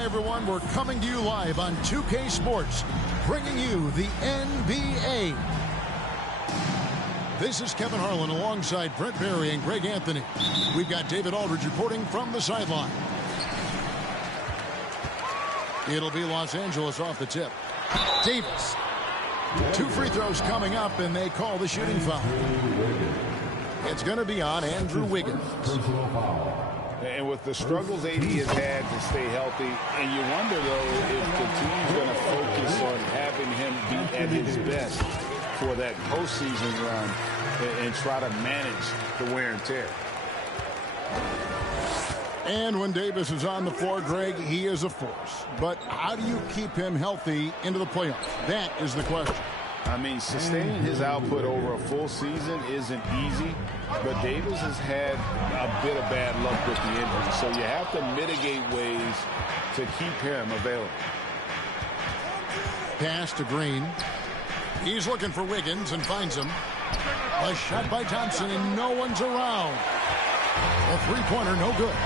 Hi, everyone. We're coming to you live on 2K Sports, bringing you the NBA. This is Kevin Harlan alongside Brent Barry and Greg Anthony. We've got David Aldridge reporting from the sideline. It'll be Los Angeles off the tip. Davis. 2 free throws coming up, and they call the shooting foul. It's going to be on Andrew Wiggins. And with the struggles AD has had to stay healthy, and you wonder, though, if the team's going to focus on having him be at his best for that postseason run and try to manage the wear and tear. And when Davis is on the floor, Greg, he is a force. But how do you keep him healthy into the playoffs? That is the question. I mean, sustaining his output over a full season isn't easy, but Davis has had a bit of bad luck with the injury, so you have to mitigate ways to keep him available. Pass to Green. He's looking for Wiggins and finds him. A shot by Thompson, and no one's around. A three-pointer, no good.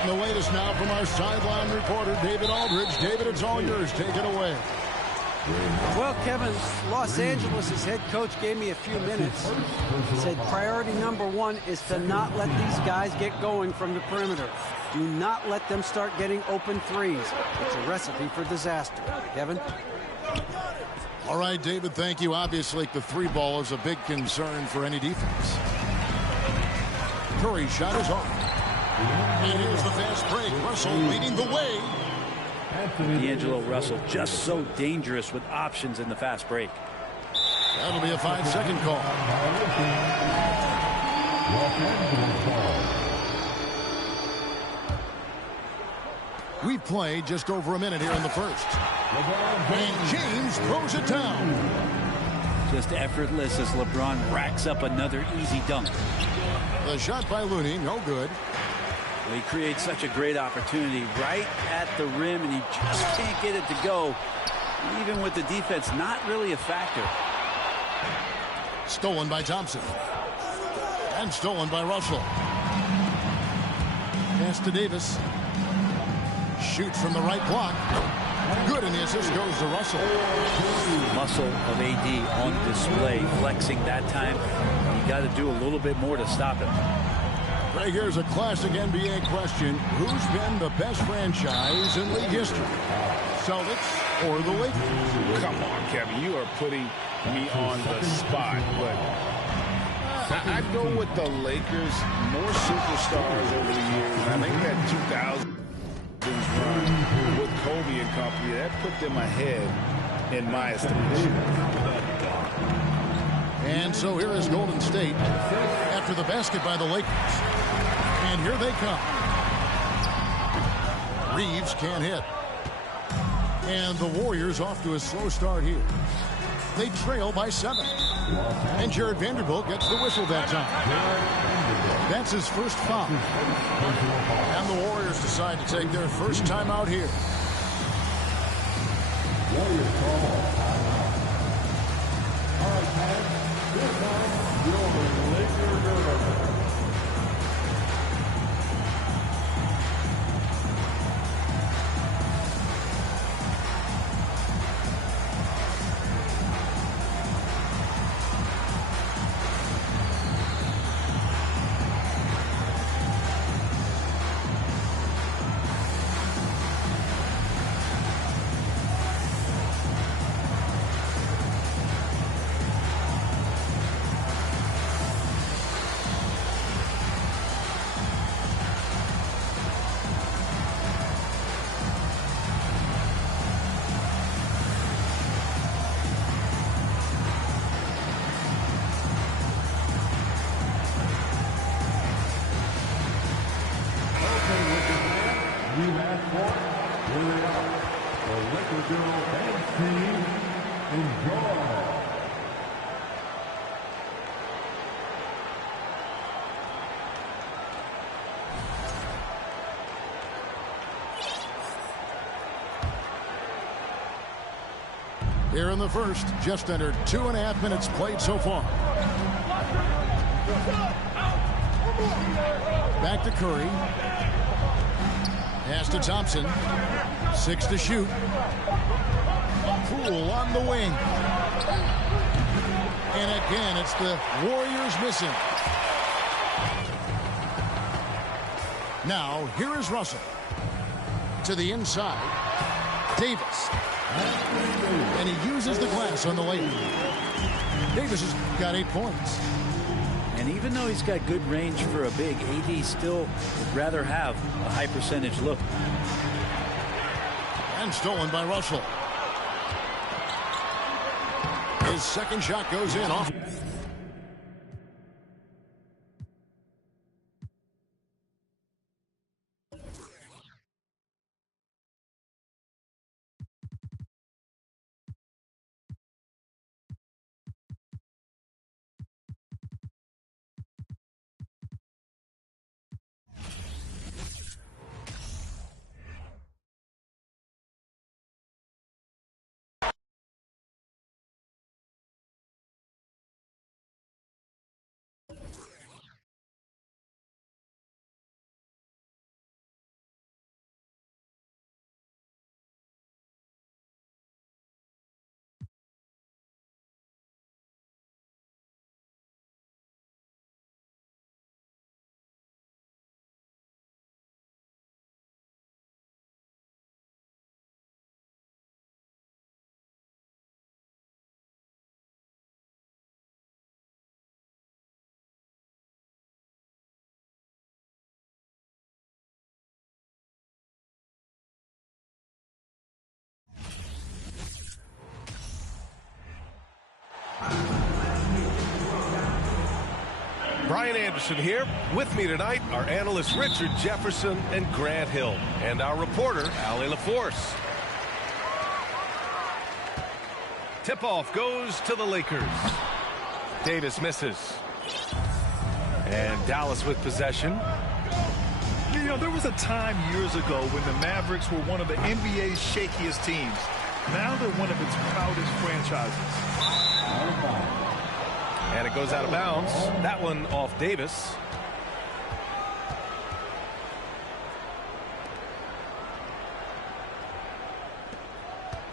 And the latest now from our sideline reporter, David Aldridge. David, it's all yours. Take it away. Well, Kevin, Los Angeles' head coach gave me a few minutes. He said priority number 1 is to not let these guys get going from the perimeter. Do not let them start getting open threes. It's a recipe for disaster. Kevin? All right, David, thank you. Obviously, the 3-ball is a big concern for any defense. Curry's shot is off. And here's the fast break. Russell leading the way. D'Angelo Russell just so dangerous with options in the fast break. That'll be a 5-second call. We play just over a minute here in the first. And James throws it down. Just effortless as LeBron racks up another easy dunk. The shot by Looney, no good. He creates such a great opportunity right at the rim, and he just can't get it to go. Even with the defense not really a factor. Stolen by Thompson. And stolen by Russell. Pass to Davis. Shoots from the right block. Good, and the assist goes to Russell. Muscle of AD on display, flexing that time. You got to do a little bit more to stop him. Right, here's a classic NBA question. Who's been the best franchise in league history? Celtics or the Lakers? Come on, Kevin. You are putting me on the spot. But I'd go with the Lakers. More superstars over the years. I think that 2000 run with Kobe and company, that put them ahead in my estimation. And so here is Golden State after the basket by the Lakers. And here they come. Reeves can't hit. And the Warriors off to a slow start here. They trail by 7. And Jared Vanderbilt gets the whistle that time. That's his first foul. And the Warriors decide to take their first time out here. Warriors call. All right, Pat. This time, you're Lakers. Here in the first, just under 2.5 minutes played so far. Back to Curry. Pass to Thompson. 6 to shoot. Poole on the wing. And again, it's the Warriors missing. Now, here is Russell. To the inside. Davis. And he uses the glass on the layup. Davis has got 8 points. And even though he's got good range for a big, AD still would rather have a high percentage look. And stolen by Russell. His second shot goes in off. Brian Anderson here. With me tonight are analysts Richard Jefferson and Grant Hill, and our reporter, Allie LaForce. Tip-off goes to the Lakers. Davis misses. And Dallas with possession. You know, there was a time years ago when the Mavericks were one of the NBA's shakiest teams. Now they're one of its proudest franchises. And it goes out of bounds. That one off Davis.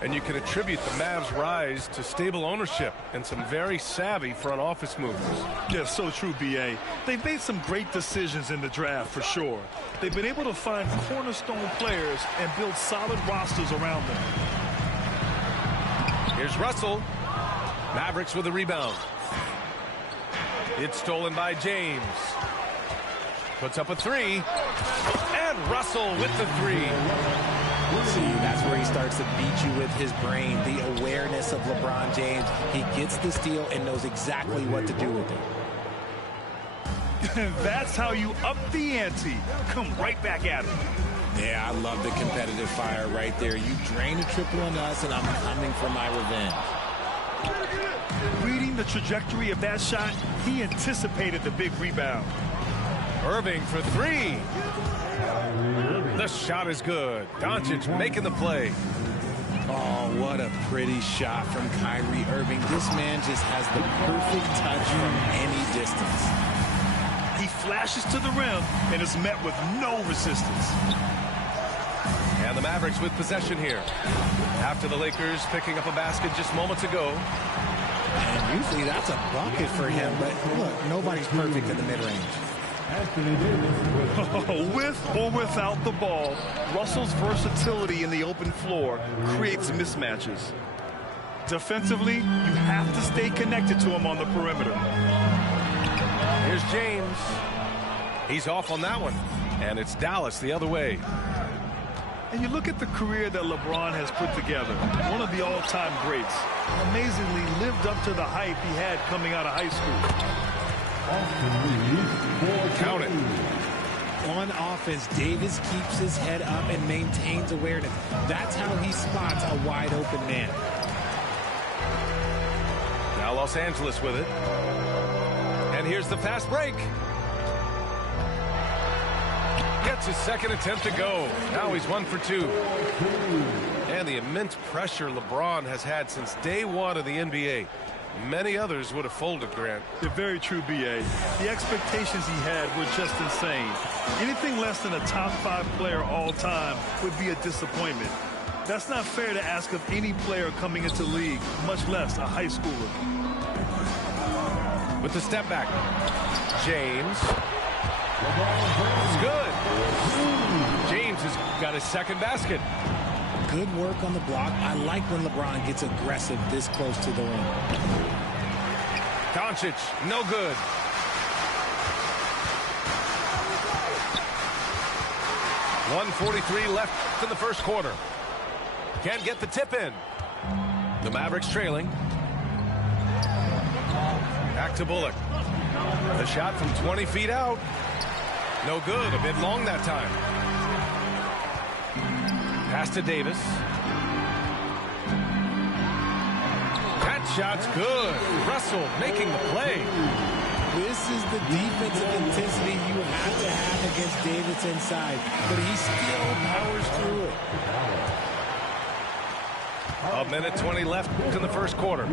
And you can attribute the Mavs' rise to stable ownership and some very savvy front office moves. Yeah, so true, B.A. They've made some great decisions in the draft, for sure. They've been able to find cornerstone players and build solid rosters around them. Here's Russell. Mavericks with a rebound. It's stolen by James. Puts up a three. And Russell with the three. See, that's where he starts to beat you with his brain, the awareness of LeBron James. He gets the steal and knows exactly what to do with it. That's how you up the ante. Come right back at it. Yeah, I love the competitive fire right there. You drain a triple on us, and I'm coming for my revenge. Reading the trajectory of that shot, he anticipated the big rebound. Irving for three. The shot is good. Doncic making the play. Oh, what a pretty shot from Kyrie Irving. This man just has the perfect touch from any distance. He flashes to the rim and is met with no resistance. And the Mavericks with possession here. After the Lakers picking up a basket just moments ago. And usually that's a bucket for him, but look, nobody's perfect in the mid-range. With or without the ball, Russell's versatility in the open floor creates mismatches. Defensively, you have to stay connected to him on the perimeter. Here's James. He's off on that one. And it's Dallas the other way. And you look at the career that LeBron has put together, one of the all-time greats. Amazingly lived up to the hype he had coming out of high school. Count it. On offense, Davis keeps his head up and maintains awareness. That's how he spots a wide-open man. Now Los Angeles with it. And here's the fast break. Gets his second attempt to go. Now he's 1 for 2. And the immense pressure LeBron has had since day one of the NBA. Many others would have folded, Grant. They're very true, B.A. The expectations he had were just insane. Anything less than a top 5 player all time would be a disappointment. That's not fair to ask of any player coming into the league, much less a high schooler. With the step back, James. It's good. James has got his second basket. Good work on the block. I like when LeBron gets aggressive this close to the rim. Doncic, no good. .143 left in the first quarter. Can't get the tip in. The Mavericks trailing. Back to Bullock. The shot from 20 feet out. No good. A bit long that time. Pass to Davis. That shot's good. Russell making the play. This is the defensive intensity you have to have against Davis inside, but he still powers through it. A minute 20 left in the first quarter.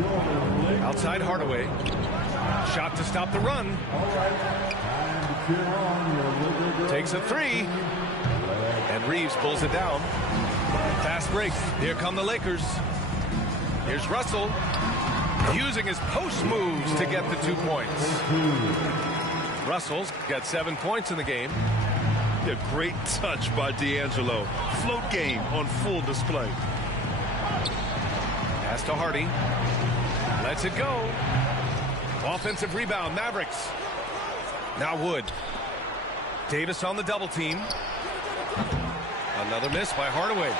Outside Hardaway. Shot to stop the run. Takes a 3. And Reeves pulls it down. Fast break. Here come the Lakers. Here's Russell. Using his post moves to get the 2 points. Russell's got 7 points in the game. A great touch by D'Angelo. Float game on full display. Pass to Hardy. Lets it go. Offensive rebound, Mavericks. Now Wood. Davis on the double team. Another miss by Hardaway.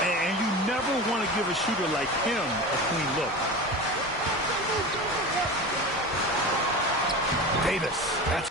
And you never want to give a shooter like him a clean look. Davis. That's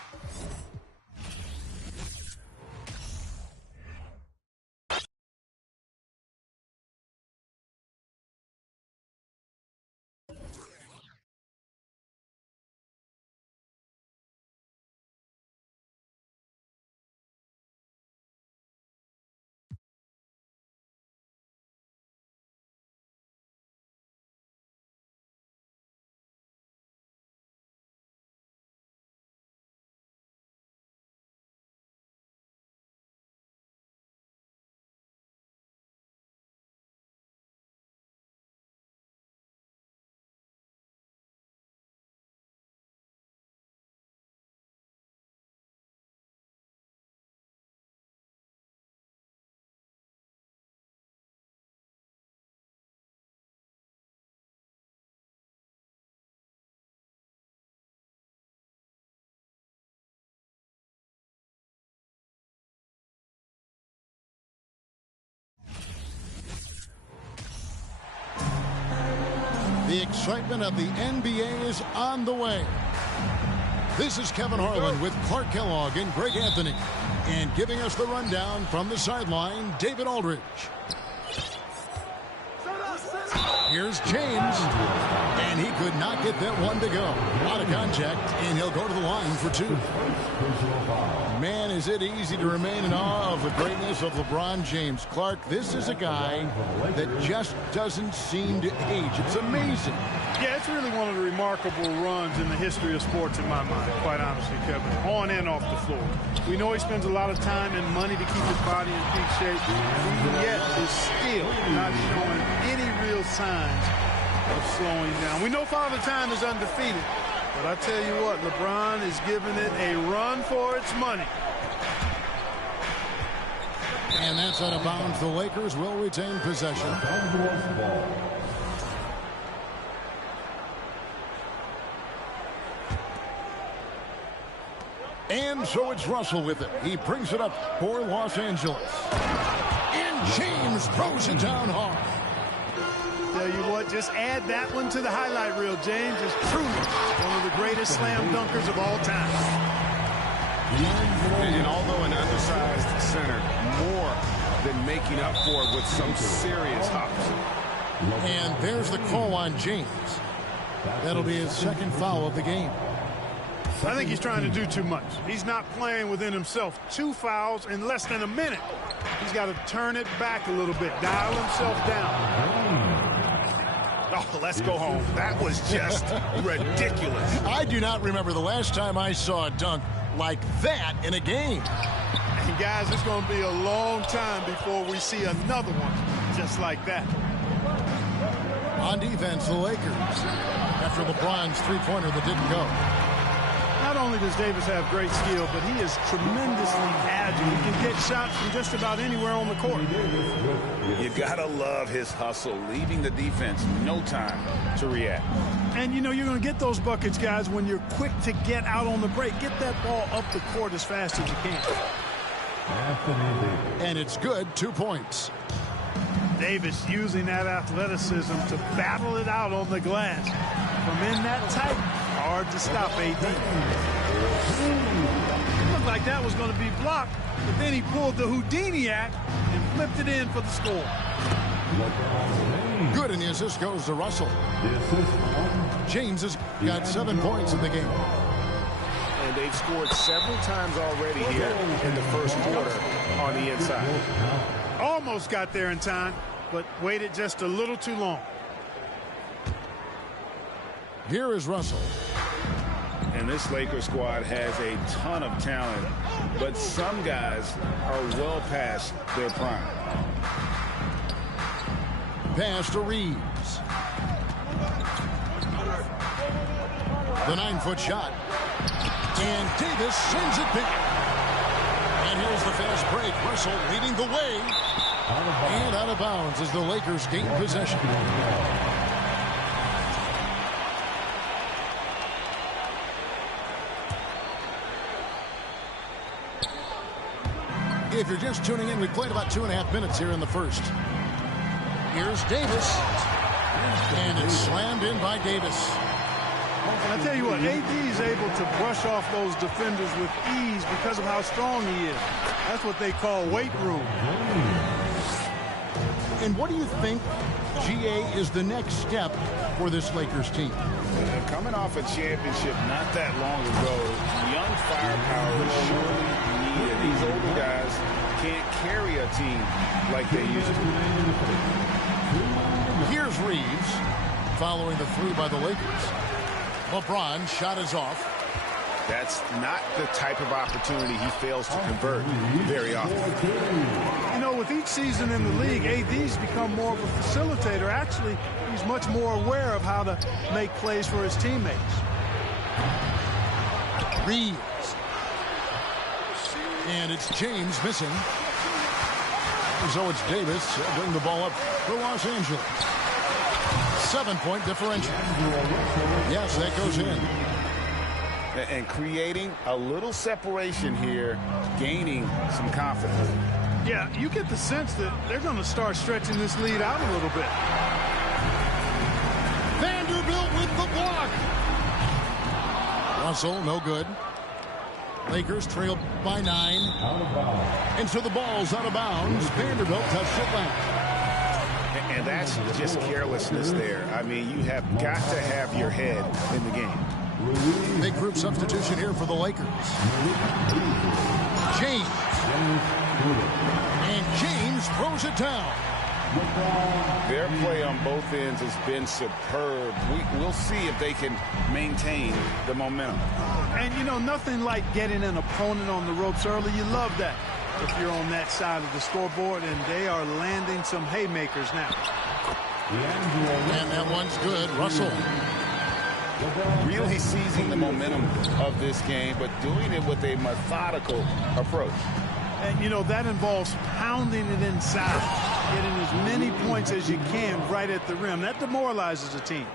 the excitement of the NBA is on the way. This is Kevin Harlan with Clark Kellogg and Greg Anthony. And giving us the rundown from the sideline, David Aldridge. Here's James. And he could not get that one to go. Out of contact, and he'll go to the line for 2. Man, is it easy to remain in awe of the greatness of LeBron James. Clark, this is a guy that just doesn't seem to age. It's amazing. Yeah, it's really one of the remarkable runs in the history of sports in my mind, quite honestly, Kevin, on and off the floor. We know he spends a lot of time and money to keep his body in peak shape, yet is still not showing any real signs of slowing down. We know Father Time is undefeated, but I tell you what, LeBron is giving it a run for its money. And that's out of bounds. The Lakers will retain possession. And so it's Russell with it. He brings it up for Los Angeles. And James throws it down hard. Tell you what, just add that one to the highlight reel. James is truly one of the greatest slam dunkers of all time. And although an undersized center, more than making up for it with some serious hops. And there's the call on James. That'll be his second foul of the game. I think he's trying to do too much. He's not playing within himself. 2 fouls in less than a minute. He's got to turn it back a little bit, dial himself down. Oh, let's go home. That was just ridiculous. I do not remember the last time I saw a dunk like that in a game. And guys, it's going to be a long time before we see another one just like that. On defense, the Lakers, after LeBron's three-pointer that didn't go. Not only does Davis have great skill, but he is tremendously agile. He can get shots from just about anywhere on the court. You gotta love his hustle, leaving the defense no time to react. And, you know, you're going to get those buckets, guys, when you're quick to get out on the break. Get that ball up the court as fast as you can. And it's good, 2 points. Davis using that athleticism to battle it out on the glass. From in that tight, hard to stop AD. It looked like that was going to be blocked, but then he pulled the Houdini act and flipped it in for the score. Good, and the assist goes to Russell. James has got 7 points in the game. And they've scored several times already here in the first quarter on the inside. Almost got there in time, but waited just a little too long. Here is Russell. And this Lakers squad has a ton of talent, but some guys are well past their prime. Pass to Reeves. The 9-foot shot. And Davis sends it back. And here's the fast break. Russell leading the way. And out of bounds as the Lakers gain possession. If you're just tuning in, we played about 2.5 minutes here in the first. Here's Davis. And it's slammed in by Davis. And I tell you what, AD is able to brush off those defenders with ease because of how strong he is. That's what they call weight room. And what do you think, GA, is the next step for this Lakers team? Coming off a championship not that long ago, young firepower is surely needed. These older guys can't carry a team like they used to. Here's Reeves following the three by the Lakers. LeBron shot is off. That's not the type of opportunity he fails to convert very often. You know, with each season in the league, AD's become more of a facilitator. Actually, he's much more aware of how to make plays for his teammates. Reeves. And it's James missing. So it's Davis bring the ball up for Los Angeles. 7-point differential. Yes, that goes in. And creating a little separation here, gaining some confidence. Yeah, you get the sense that they're going to start stretching this lead out a little bit. Vanderbilt with the block. Russell, no good. Lakers trail by 9. And so the ball's out of bounds. Vanderbilt touched it left. And that's just carelessness there. I mean, you have got to have your head in the game. Big group substitution here for the Lakers. James. And James throws it down. Their play on both ends has been superb. We'll see if they can maintain the momentum. And, you know, nothing like getting an opponent on the ropes early. You love that if you're on that side of the scoreboard, and they are landing some haymakers now. And that one's good. Russell. Really seizing the momentum of this game, but doing it with a methodical approach. And, you know, that involves pounding it inside, getting as many points as you can right at the rim. That demoralizes a team.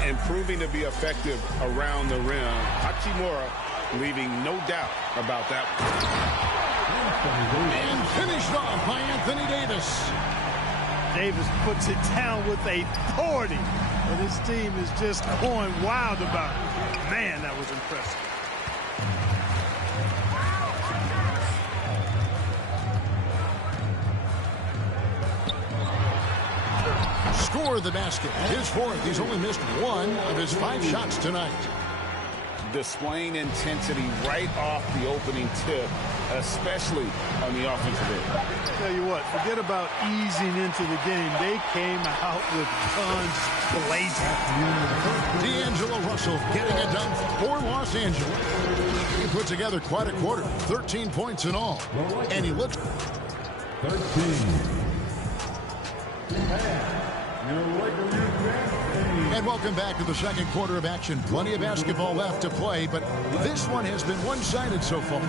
And proving to be effective around the rim. Hachimura leaving no doubt about that one. And finished off by Anthony Davis. Davis puts it down with authority. And his team is just going wild about it. Man, that was impressive. Scored the basket. His fourth. He's only missed 1 of his 5 shots tonight. Displaying intensity right off the opening tip especially on the offensive end. Tell you what, forget about easing into the game. They came out with guns blazing. D'Angelo Russell getting it done for Los Angeles. He put together quite a quarter, 13 points in all. And he looks... 13. And welcome back to the second quarter of action. Plenty of basketball left to play, but this one has been one-sided so far.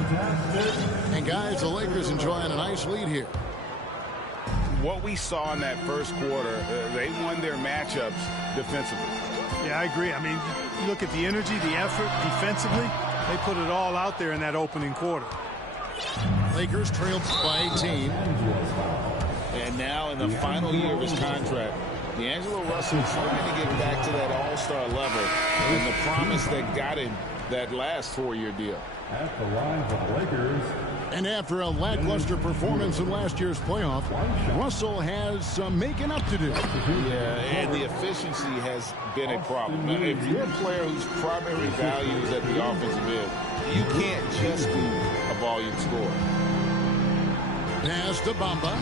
And guys, the Lakers enjoying a nice lead here. What we saw in that first quarter, they won their matchups defensively. Yeah, I agree. I mean, you look at the energy, the effort defensively, they put it all out there in that opening quarter. Lakers trailed by 18. And now in the final year of his contract, D'Angelo Russell is trying to get back to that all-star level and the promise that got him that last 4-year deal. At the line for the Lakers. And after a lackluster performance in last year's playoff, Russell has some making up to do. Yeah, and the efficiency has been a problem. Now, if you're a player whose primary value is at the offensive end, you can't just be a volume scorer. Pass to Bamba.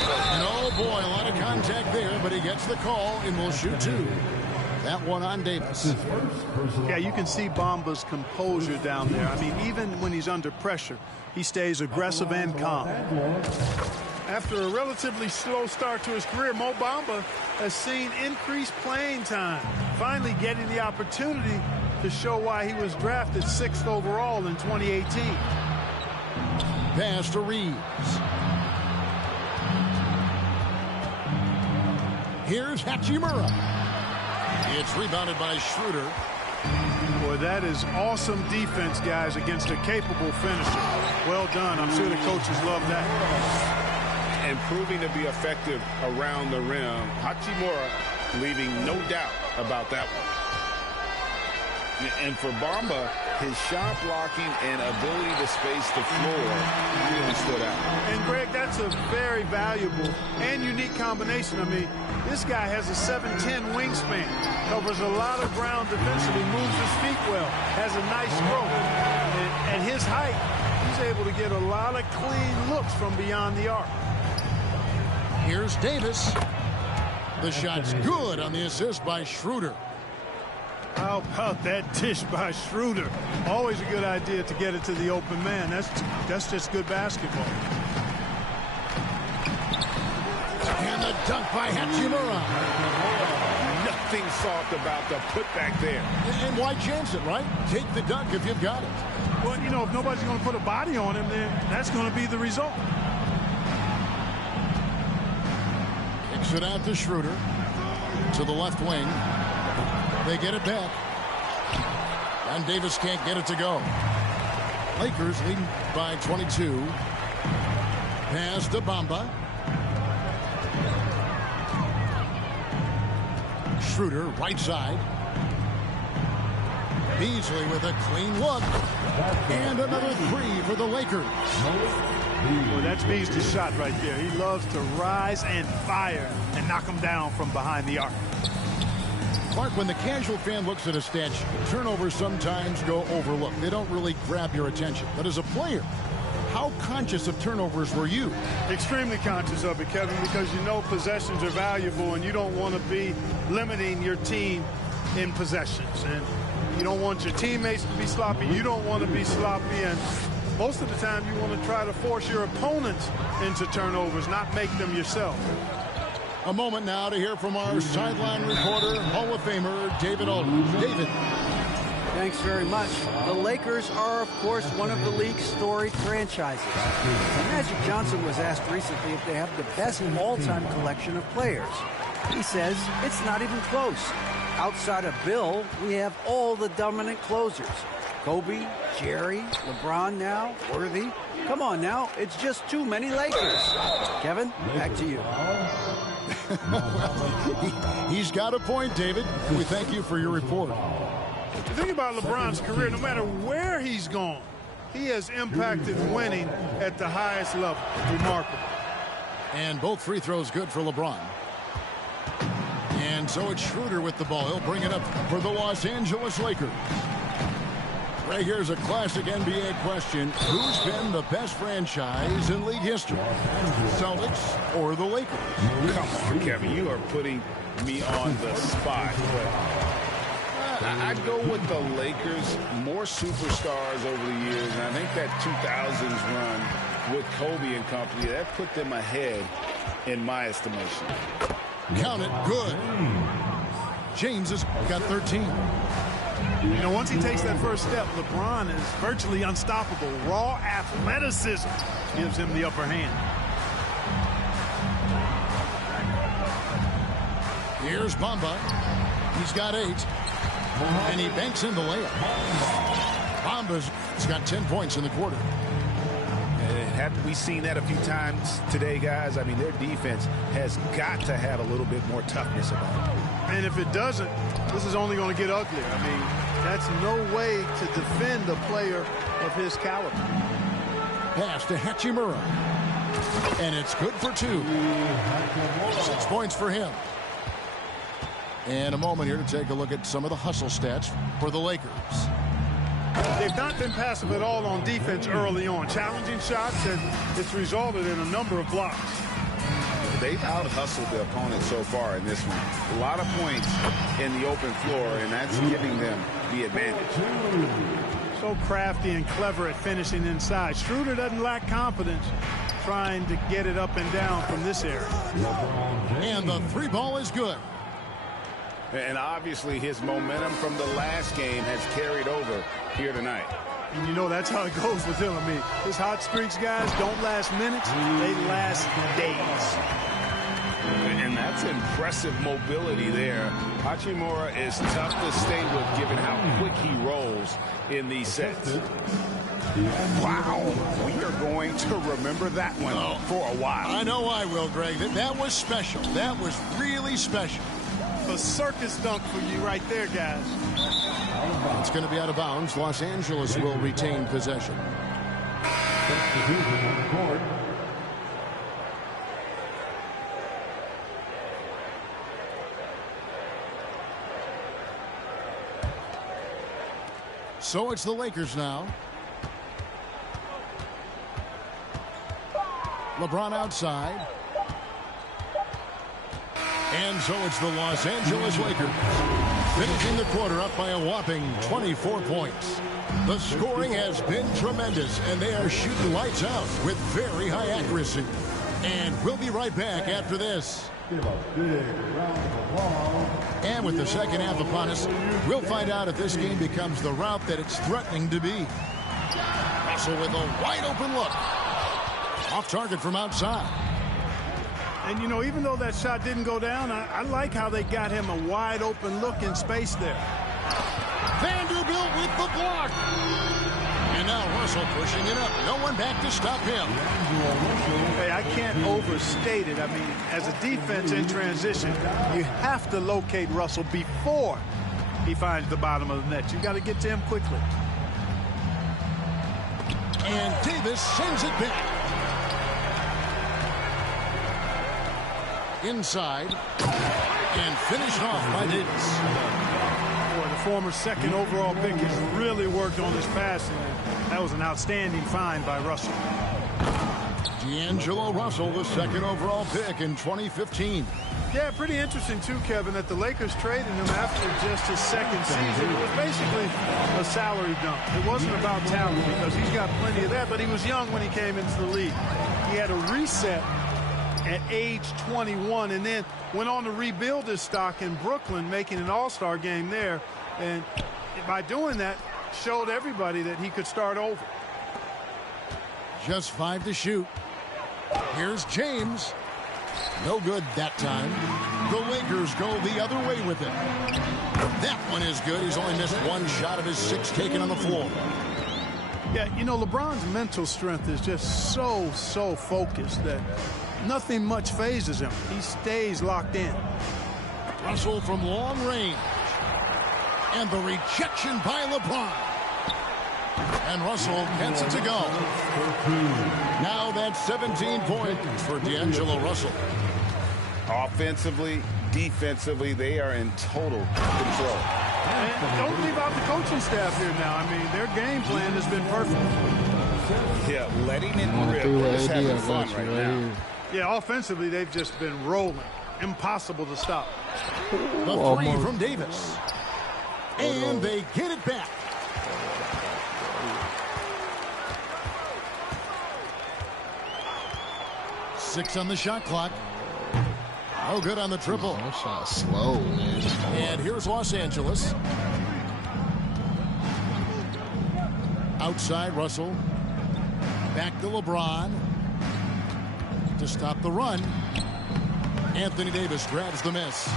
And oh boy, a lot of contact there, but he gets the call and will shoot two. That one on Davis. Yeah, you can see Bamba's composure down there. I mean, even when he's under pressure, he stays aggressive and calm. After a relatively slow start to his career, Mo Bamba has seen increased playing time, finally getting the opportunity to show why he was drafted 6th overall in 2018. Pass to Reeves. Here's Hachimura. It's rebounded by Schroeder. Boy, that is awesome defense, guys, against a capable finisher. Well done. I'm sure the coaches love that. And proving to be effective around the rim. Hachimura leaving no doubt about that one. And for Bamba, his shot blocking and ability to space the floor really stood out. And, Greg, that's a very valuable and unique combination. I mean, this guy has a 7'10" wingspan, covers a lot of ground defensively, moves his feet well, has a nice stroke. And at his height, he's able to get a lot of clean looks from beyond the arc. Here's Davis. The shot's good on the assist by Schroeder. How about that dish by Schroeder? Always a good idea to get it to the open man. That's just good basketball. And the dunk by Hachimura. Nothing soft about the putback there. And why chance it, right? Take the dunk if you've got it. Well, you know, if nobody's going to put a body on him, then that's going to be the result. Kicks it out to Schroeder. To the left wing. They get it back. And Davis can't get it to go. Lakers leading by 22. Pass to Bamba. Schroeder, right side. Beasley with a clean look. And another three for the Lakers. Well, that's Beasley's shot right there. He loves to rise and fire and knock them down from behind the arc. Clark, when the casual fan looks at a stat sheet, turnovers sometimes go overlooked. They don't really grab your attention. But as a player, how conscious of turnovers were you? Extremely conscious of it, Kevin, because you know possessions are valuable and you don't want to be limiting your team in possessions. And you don't want your teammates to be sloppy. You don't want to be sloppy. And most of the time you want to try to force your opponents into turnovers, not make them yourself. A moment now to hear from our sideline reporter, Hall of Famer, David Aldridge. David. Thanks very much. The Lakers are, of course, one of the league's storied franchises. Magic Johnson was asked recently if they have the best all-time collection of players. He says it's not even close. Outside of Bill, we have all the dominant closers. Kobe, Jerry, LeBron now, Worthy. Come on now, it's just too many Lakers. Kevin, back to you. He's got a point, David. We thank you for your report. The thing about LeBron's career, no matter where he's gone, he has impacted winning at the highest level. Remarkable. And both free throws good for LeBron. And so it's Schroeder with the ball. He'll bring it up for the Los Angeles Lakers. Right, here's a classic NBA question. Who's been the best franchise in league history? Celtics or the Lakers? Come on, Kevin. You are putting me on the spot. But I'd go with the Lakers. More superstars over the years. And I think that 2000s run with Kobe and company, that put them ahead in my estimation. Count it. Good. James has got 13. You know, once he takes that first step, LeBron is virtually unstoppable. Raw athleticism gives him the upper hand. Here's Bamba. He's got 8. And he banks in the layup. Bamba's got 10 points in the quarter. Haven't we seen that a few times today, guys? I mean, their defense has got to have a little bit more toughness about it. And if it doesn't, this is only going to get uglier. I mean, that's no way to defend a player of his caliber. Pass to Hachimura. And it's good for 2. 6 points for him. And a moment here to take a look at some of the hustle stats for the Lakers. They've not been passive at all on defense early on. Challenging shots, and it's resulted in a number of blocks. They've out-hustled the opponent so far in this one. A lot of points in the open floor, and that's giving them the advantage. So crafty and clever at finishing inside. Schroeder doesn't lack confidence trying to get it up and down from this area. And the 3 ball is good. And obviously his momentum from the last game has carried over here tonight. And you know that's how it goes with him. I mean, his hot streaks, guys, don't last minutes. They last days. And that's impressive mobility there. Hachimura is tough to stay with given how quick he rolls in these sets. Wow, we are going to remember that one for a while. I know I will, Greg. That was special. That was really special. A circus dunk for you right there, guys. It's going to be out of bounds. Los Angeles will retain possession. So it's the Lakers now. LeBron outside. And so it's the Los Angeles Lakers finishing the quarter up by a whopping 24 points. The scoring has been tremendous, and they are shooting lights out with very high accuracy. And we'll be right back after this. And with the second half upon us, we'll find out if this game becomes the route that it's threatening to be. Russell with a wide open look. Off target from outside. And, you know, even though that shot didn't go down, I like how they got him a wide open look in space there. Vanderbilt with the block. And now Russell pushing it up. No one back to stop him. Hey, I can't overstate it. I mean, as a defense in transition, you have to locate Russell before he finds the bottom of the net. You've got to get to him quickly. And Davis sends it back. Inside. And finished off by Davis. Boy, the former second overall pick has really worked on his passing. That was an outstanding find by Russell. D'Angelo Russell, the second overall pick in 2015. Yeah, pretty interesting, too, Kevin, that the Lakers traded him after just his second season. It was basically a salary dump. It wasn't about talent because he's got plenty of that, but he was young when he came into the league. He had a reset at age 21 and then went on to rebuild his stock in Brooklyn, making an all-star game there. And by doing that, showed everybody that he could start over. Just 5 to shoot. Here's James. No good that time. The Lakers go the other way with it. That one is good. He's only missed 1 shot of his 6 taken on the floor. Yeah, you know, LeBron's mental strength is just so focused that nothing much phases him. He stays locked in. Russell from long range. And the rejection by LeBron. And Russell gets it to go. Now that's 17 points for D'Angelo Russell. Offensively, defensively, they are in total control. And don't leave out the coaching staff here now. I mean, their game plan has been perfect. Yeah, letting it rip. They're just having fun right now. Yeah, offensively, they've just been rolling. Impossible to stop. The three from Davis. And they get it back. Six on the shot clock. No good on the triple. That shot slow, man. And here's Los Angeles. Outside Russell. Back to LeBron. To stop the run. Anthony Davis grabs the miss.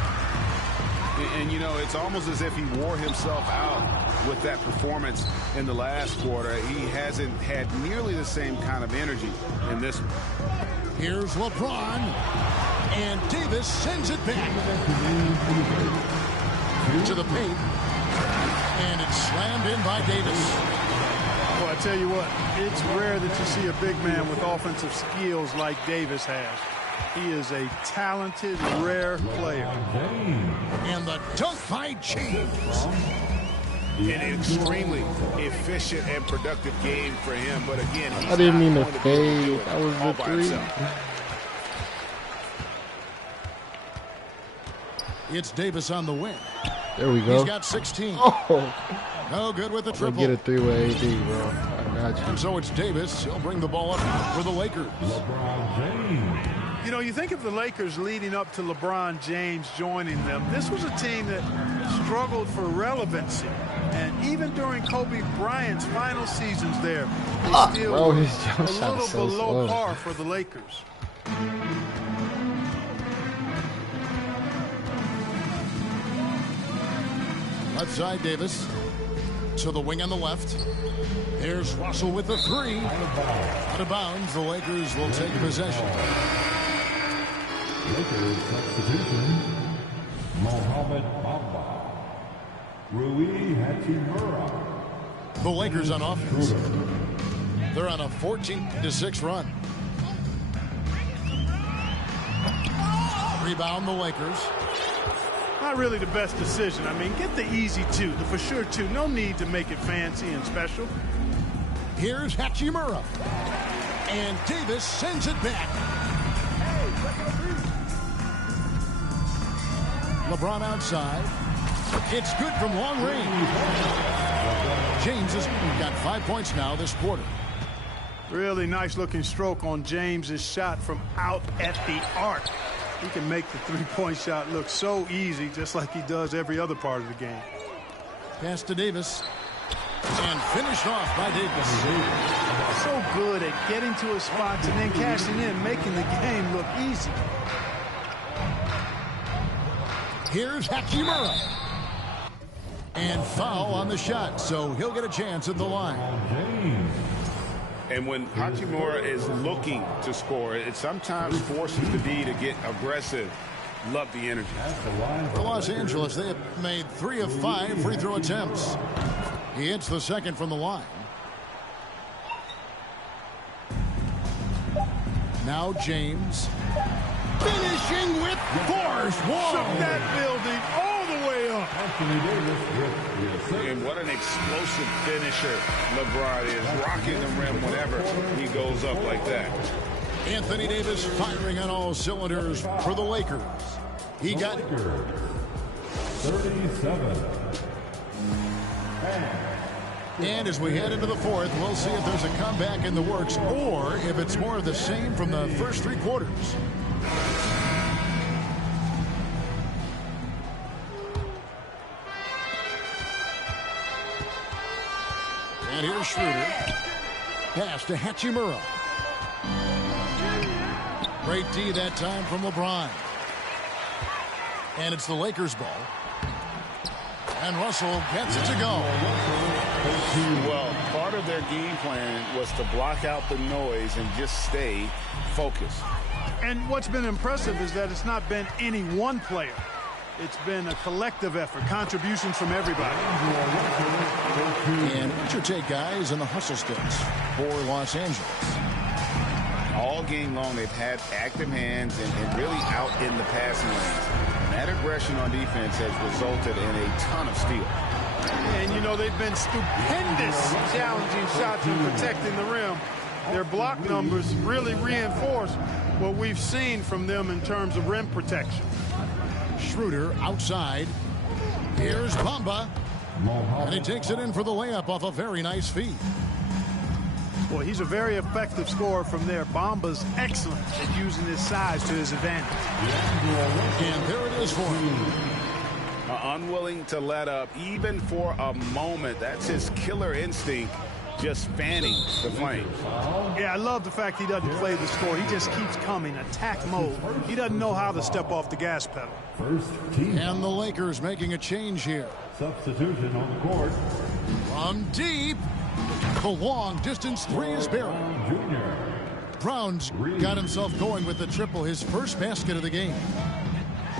And, you know, it's almost as if he wore himself out with that performance in the last quarter. He hasn't had nearly the same kind of energy in this one. Here's LeBron. And Davis sends it back. To the paint. And it's slammed in by Davis. Well, I tell you what, it's rare that you see a big man with offensive skills like Davis has. He is a talented, rare player. And the dunk by James. An extremely efficient and productive game for him. But again, he's I didn't mean to not fade. That was all the by three. himself. It's Davis on the wing. There we go. He's got 16. Oh, No good with the I'm triple. gonna get a three-way AD, bro. I got you. And so it's Davis. He'll bring the ball up for the Lakers. You know, you think of the Lakers leading up to LeBron James joining them. This was a team that struggled for relevancy. And even during Kobe Bryant's final seasons there, they still bro, were his jump a shot little is so below slow. par for the Lakers. Left side, Davis. To the wing on the left. Here's Russell with the three. Out of bounds. The Lakers will take possession. Lakers substitution. Mohamed Bamba. Rui Hachimura. The Lakers on offense. They're on a 14-6 run. Rebound the Lakers. Not really the best decision. I mean, get the easy two, the for sure two. No need to make it fancy and special. Here's Hachimura. And Davis sends it back. LeBron outside. It's good from long range. James has got 5 points now this quarter. Really nice looking stroke on James's shot from out at the arc. He can make the three-point shot look so easy, just like he does every other part of the game. Pass to Davis. And finished off by Davis. So good at getting to his spots and then cashing in, making the game look easy. Here's Hachimura. And foul on the shot, so he'll get a chance at the line. And when Hachimura is looking to score, it sometimes forces the D to get aggressive. Love the energy. For Los Angeles, they have made 3 of 5 free throw attempts. He hits the second from the line. Now James. Finishing with force. Shook that building all the way up. And what an explosive finisher LeBron is, rocking the rim whenever he goes up like that. Anthony Davis firing on all cylinders for the Lakers. He got 37. And as we head into the fourth, we'll see if there's a comeback in the works or if it's more of the same from the first 3 quarters. And here's Schroeder. Pass to Hachimura. Great D that time from LeBron. And it's the Lakers' ball. And Russell gets it to go. Well, part of their game plan was to block out the noise and just stay focused. And what's been impressive is that it's not been any one player. It's been a collective effort, contributions from everybody. And what's your take, guys, on the hustle sticks for Los Angeles? All game long, they've had active hands and really out in the passing lanes. And that aggression on defense has resulted in a ton of steals. And, you know, they've been stupendous challenging shots and protecting the rim. Their block numbers really reinforce what we've seen from them in terms of rim protection. Schroeder outside. Here's Bamba. And he takes it in for the layup off a very nice feed. Well, he's a very effective scorer from there. Bamba's excellent at using his size to his advantage. And there it is for him. Unwilling to let up, even for a moment. That's his killer instinct, just fanning the flame. Yeah, I love the fact he doesn't play the score. He just keeps coming, attack mode. He doesn't know how to step off the gas pedal. And the Lakers making a change here. Substitution on the court. From deep, the long distance three is buried. Brown's got himself going with the triple, his first basket of the game.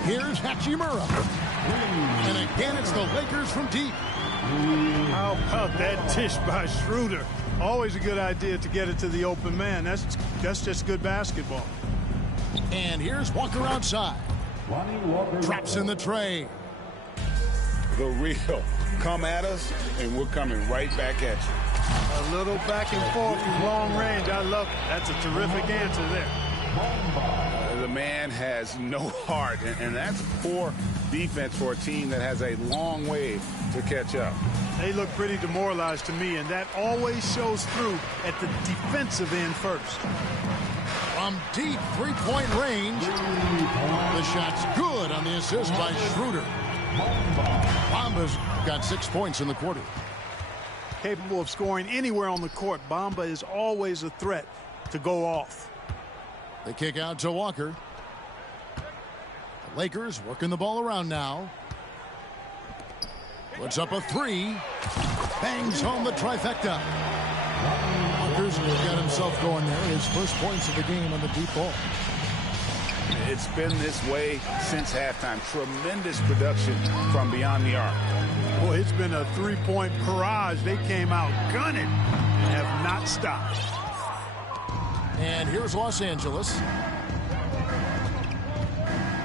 Here's Hachimura. And again, it's the Lakers from deep. How about that dish by Schroeder? Always a good idea to get it to the open man. That's just good basketball. And here's Walker outside. Drops in the tray. The real. Come at us, and we're coming right back at you. A little back and forth from long range. I love it. That's a terrific answer there. The man has no heart, and that's poor defense for a team that has a long way to catch up. They look pretty demoralized to me, and that always shows through at the defensive end first. From deep three-point range, the shot's good on the assist by Schroeder. Bamba's got 6 points in the quarter. Capable of scoring anywhere on the court, Bamba is always a threat to go off. They kick out to Walker. The Lakers working the ball around now. Puts up a three. Bangs home the trifecta. Walker's got himself going there. His first points of the game on the deep ball. It's been this way since halftime. Tremendous production from beyond the arc. Boy, it's been a three-point barrage. They came out gunning and have not stopped. And here's Los Angeles.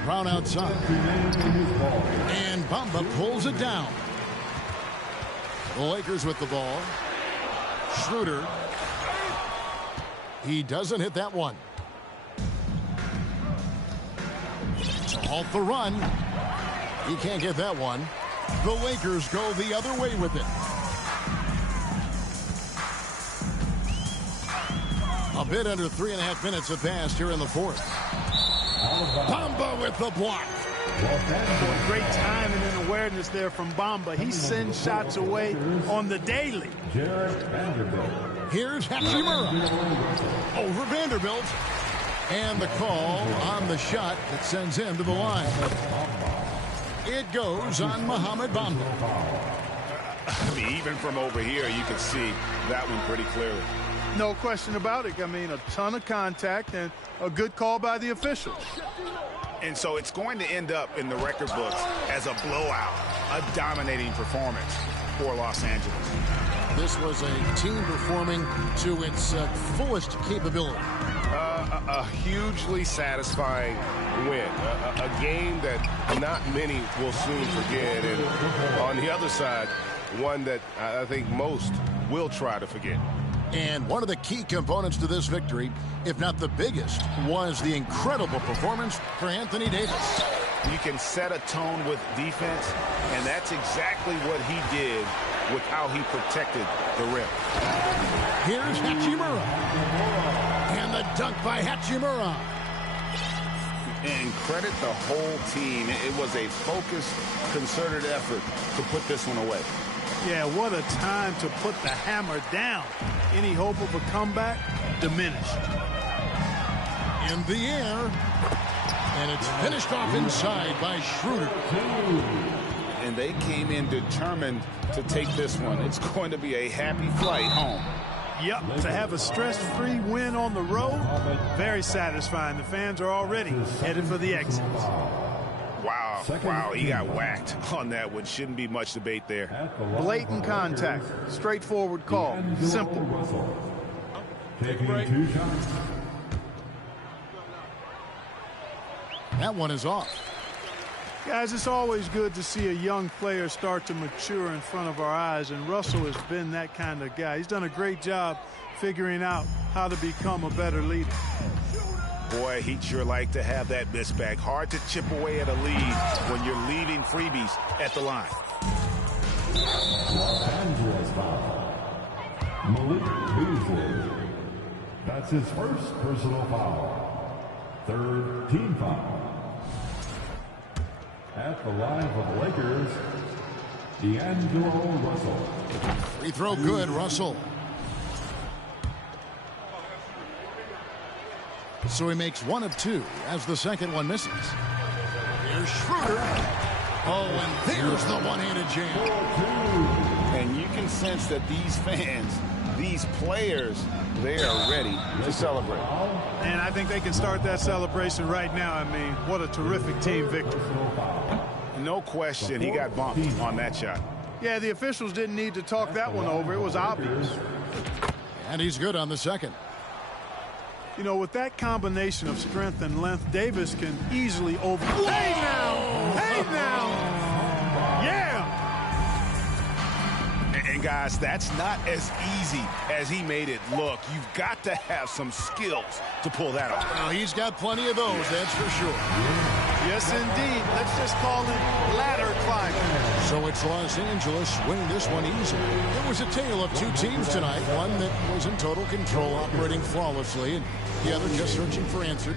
Brown outside. And Bamba pulls it down. The Lakers with the ball. Schroeder. He doesn't hit that one. To halt the run. He can't get that one. The Lakers go the other way with it. A bit under 3.5 minutes have passed here in the fourth. Bamba with the block. Great timing and awareness there from Bamba. He sends shots away on the daily. Here's Hachimura. Over Vanderbilt. And the call on the shot that sends him to the line. It goes on Mohamed Bamba. I mean, even from over here, you can see that one pretty clearly. No question about it. I mean, a ton of contact and a good call by the officials. And so it's going to end up in the record books as a blowout, a dominating performance for Los Angeles. This was a team performing to its fullest capability. A hugely satisfying win. A game that not many will soon forget. And on the other side, one that I think most will try to forget. And one of the key components to this victory, if not the biggest, was the incredible performance for Anthony Davis. You can set a tone with defense, and that's exactly what he did with how he protected the rim. Here's Hachimura. And the dunk by Hachimura. And credit the whole team. It was a focused, concerted effort to put this one away. Yeah, what a time to put the hammer down. Any hope of a comeback diminished. In the air. And it's finished off inside by Schroeder. And they came in determined to take this one. It's going to be a happy flight home. Yep, to have a stress-free win on the road, very satisfying. The fans are already headed for the exits. Wow, he got whacked on that one. Shouldn't be much debate there. Blatant contact, straightforward call, simple. Taking 2 shots. That one is off. Guys, it's always good to see a young player start to mature in front of our eyes, and Russell has been that kind of guy. He's done a great job figuring out how to become a better leader. Boy, he'd sure like to have that miss back. Hard to chip away at a lead when you're leaving freebies at the line. Los Angeles foul. Malik Beasley. That's his first personal foul. Third team foul. At the line for the Lakers, D'Angelo Russell. Free throw good, Russell. So he makes 1 of 2 as the second one misses. Here's Schroeder. Oh, and there's the one-handed jam. And you can sense that these fans, these players, they are ready to celebrate. And I think they can start that celebration right now. I mean, what a terrific team victory. No question, he got bumped on that shot. Yeah, the officials didn't need to talk that one over. It was obvious. And he's good on the second. You know, with that combination of strength and length, Davis can easily over. Hey now! Hey now! Yeah! And guys, that's not as easy as he made it look. You've got to have some skills to pull that off. Well, he's got plenty of those, that's for sure. Yes, indeed. Let's just call it ladder climbing. So it's Los Angeles winning this one easily. It was a tale of 2 teams tonight. One that was in total control, operating flawlessly, and the other just searching for answers.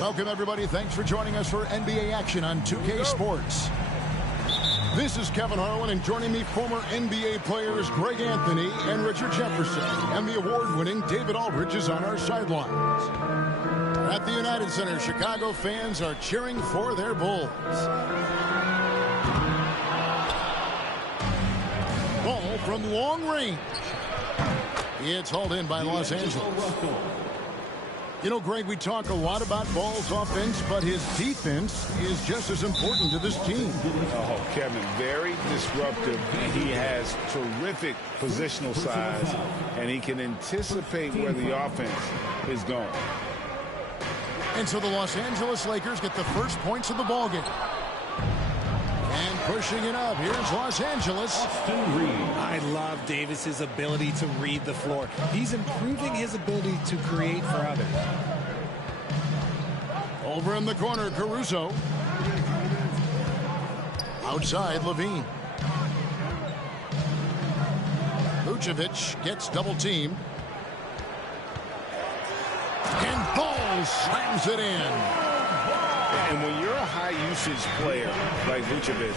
Welcome, everybody. Thanks for joining us for NBA action on 2K Sports. This is Kevin Harlan, and joining me, former NBA players Greg Anthony and Richard Jefferson. And the award-winning David Aldridge is on our sidelines. At the United Center, Chicago fans are cheering for their Bulls. Ball from long range. It's hauled in by Los Angeles. You know, Greg, we talk a lot about Ball's offense, but his defense is just as important to this team. Oh, Kevin, very disruptive. He has terrific positional size, and he can anticipate where the offense is going. And so the Los Angeles Lakers get the first points of the ballgame. And pushing it up, here's Los Angeles. I love Davis's ability to read the floor. He's improving his ability to create for others. Over in the corner, Caruso. Outside, Levine. Vucevic gets double teamed. And Ball slams it in. And when you're a high-usage player like Vucevic,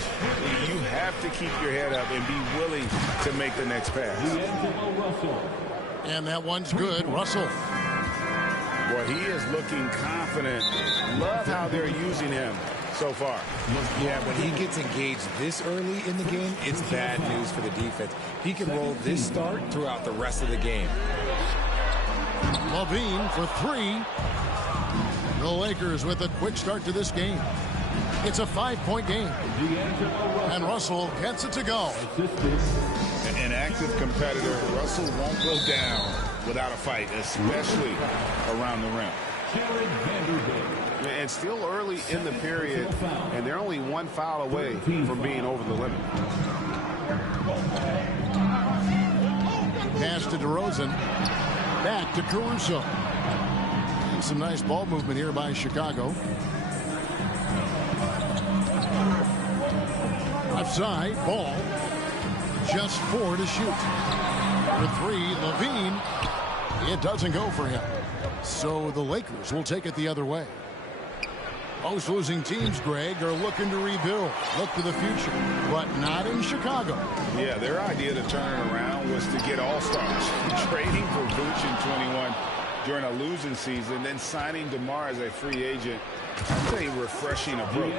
you have to keep your head up and be willing to make the next pass. And that one's good. Russell. Well, he is looking confident. Love how they're using him so far. Yeah, when he gets engaged this early in the game, it's bad news for the defense. He can roll this start throughout the rest of the game. Levine for 3. The Lakers with a quick start to this game. It's a 5-point game. And Russell gets it to go. An active competitor, Russell won't go down without a fight, especially around the rim. And still early in the period, and they're only one foul away from being over the limit. Pass to DeRozan. Back to Caruso. And some nice ball movement here by Chicago. Left side, ball. Just 4 to shoot. For 3, Levine. It doesn't go for him. So the Lakers will take it the other way. Most losing teams, Greg, are looking to rebuild. Look to the future, but not in Chicago. Yeah, their idea to turn it around was to get all-stars. Trading for Vooch in 21 during a losing season, then signing DeMar as a free agent. That's a refreshing approach.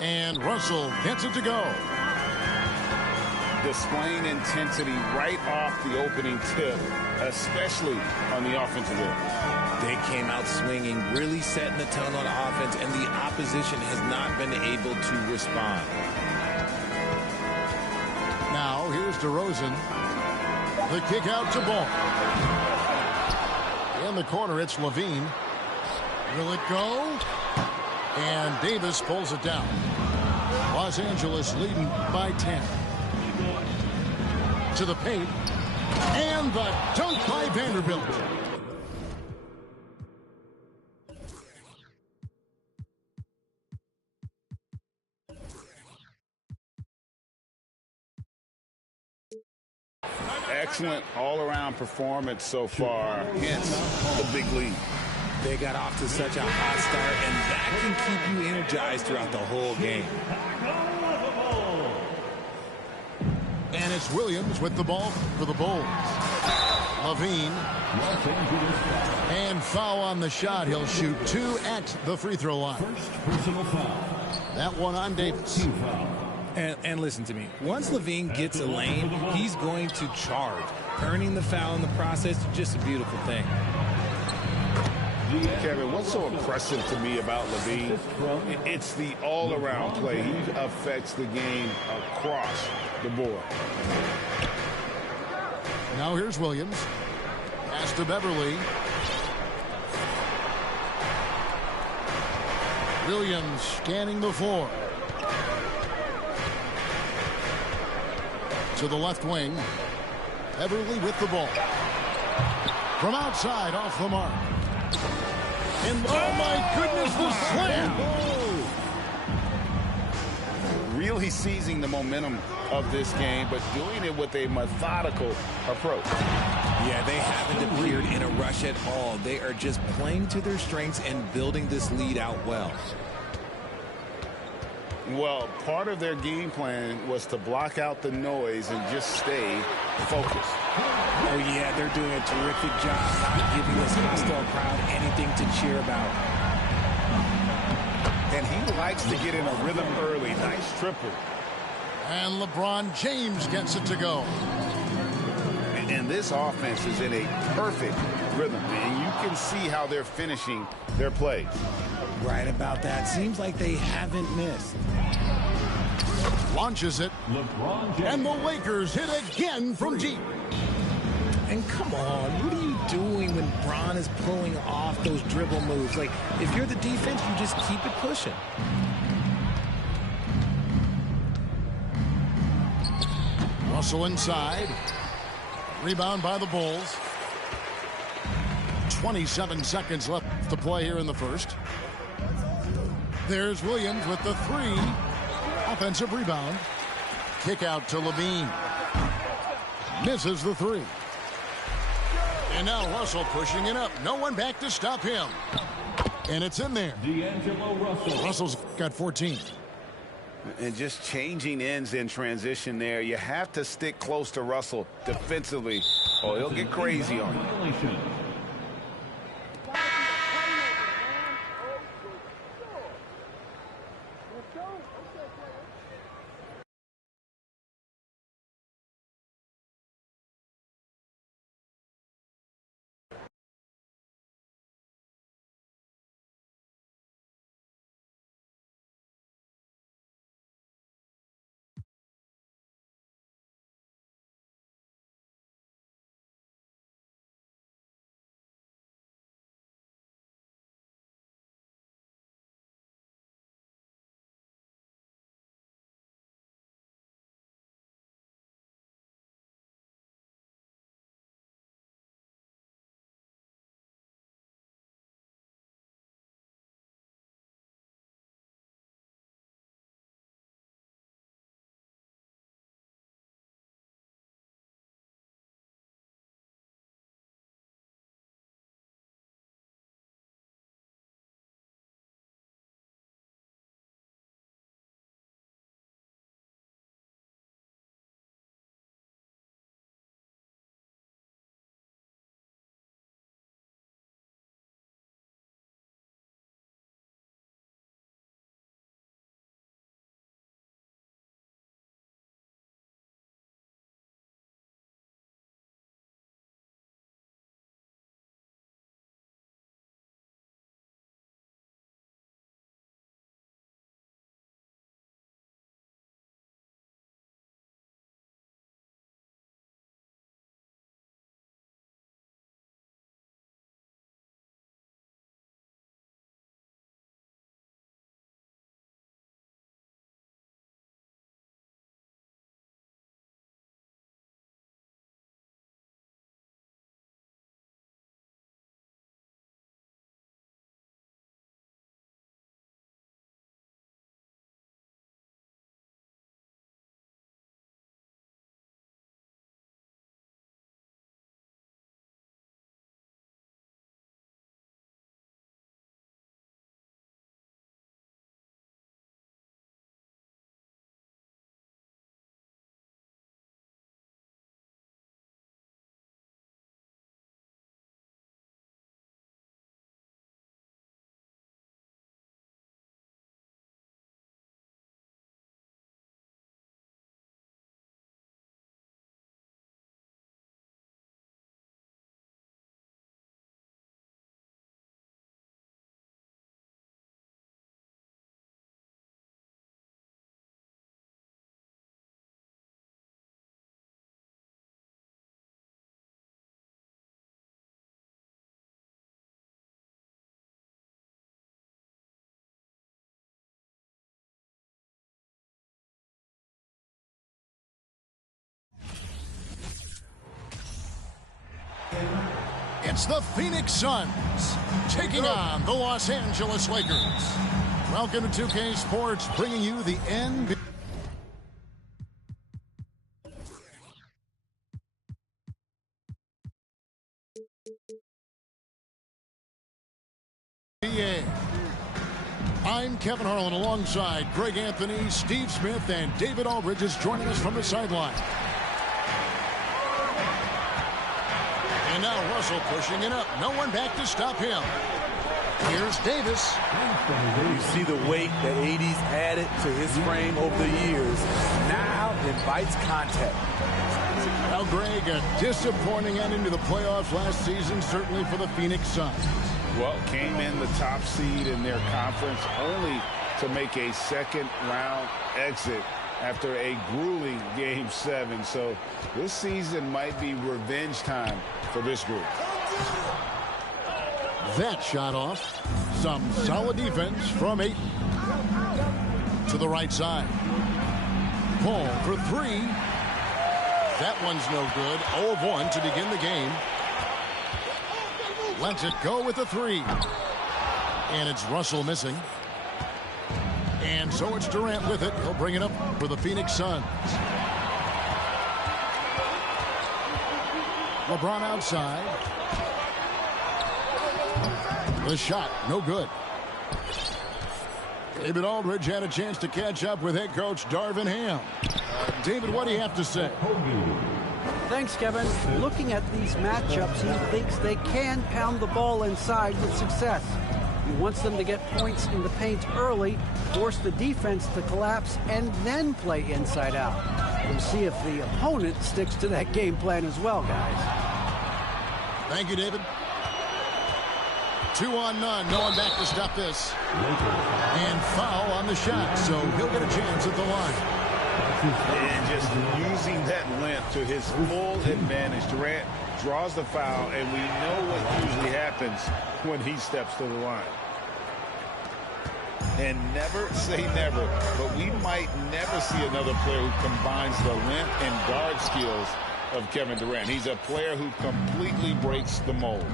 And Russell gets it to go. Displaying intensity right off the opening tip, especially on the offensive end. They came out swinging, really setting the tone on offense, and the opposition has not been able to respond. Now, here's DeRozan. The kick out to Ball. In the corner, it's Levine. Will it go? And Davis pulls it down. Los Angeles leading by 10. To the paint. And the dunk by Vanderbilt. Excellent all-around performance so far, hence the big lead. They got off to such a hot start, and that can keep you energized throughout the whole game. And it's Williams with the ball for the Bulls. Levine. And foul on the shot. He'll shoot 2 at the free throw line. That one on Davis. And listen to me. Once Levine gets a lane, he's going to charge. Earning the foul in the process is just a beautiful thing. Kevin, what's so impressive to me about Levine? It's the all-around play. He affects the game across the board. Now here's Williams. Pass to Beverly. Williams scanning the floor. To the left wing. Beverly with the ball. From outside, off the mark. And oh my goodness, the slam! Really seizing the momentum of this game, but doing it with a methodical approach. Yeah, they haven't appeared in a rush at all. They are just playing to their strengths and building this lead out well. Well, part of their game plan was to block out the noise and just stay focused. Oh, yeah, they're doing a terrific job not giving this hostile crowd anything to cheer about. And he likes to get in a rhythm early. Nice triple. And LeBron James gets it to go. And this offense is in a perfect rhythm. And you can see how they're finishing their plays. Right about that. Seems like they haven't missed. Launches it. And the Lakers hit again from deep. And come on, what are you doing when Bron is pulling off those dribble moves? Like, if you're the defense, you just keep it pushing. Russell inside. Rebound by the Bulls. 27 seconds left to play here in the first. There's Williams with the 3. Offensive rebound. Kick out to Levine. Misses the 3. And now Russell pushing it up. No one back to stop him. And it's in there. Russell's got 14. And just changing ends in transition there. You have to stick close to Russell defensively, or he'll get crazy on you. It's the Phoenix Suns taking on the Los Angeles Lakers. Welcome to 2K Sports, bringing you the NBA. I'm Kevin Harlan alongside Greg Anthony, Steve Smith, and David Aldridge is joining us from the sideline. And now Russell pushing it up. No one back to stop him. Here's Davis. You see the weight that AD's added to his frame over the years. Now invites contact. Now, Greg, a disappointing ending to the playoffs last season, certainly for the Phoenix Suns. Well, came in the top seed in their conference only to make a second-round exit after a grueling Game 7. So this season might be revenge time for this group. That shot off. Some solid defense from Ayton. To the right side. Paul for three. That one's no good. 0 of 1 to begin the game. Lets it go with the three. And it's Russell missing. And so it's Durant with it. He'll bring it up for the Phoenix Suns. LeBron outside. The shot, no good. David Aldridge had a chance to catch up with head coach Darvin Ham. David, what do you have to say? Thanks, Kevin. Looking at these matchups, he thinks they can pound the ball inside with success. He wants them to get points in the paint early, force the defense to collapse, and then play inside out. We'll see if the opponent sticks to that game plan as well, guys. Thank you, David. 2 on none. No one back to stop this. And foul on the shot, so he'll get a chance at the line. And just using that length to his full advantage. Durant draws the foul, and we know what usually happens when he steps to the line. And never say never, but we might never see another player who combines the length and guard skills of Kevin Durant. He's a player who completely breaks the mold.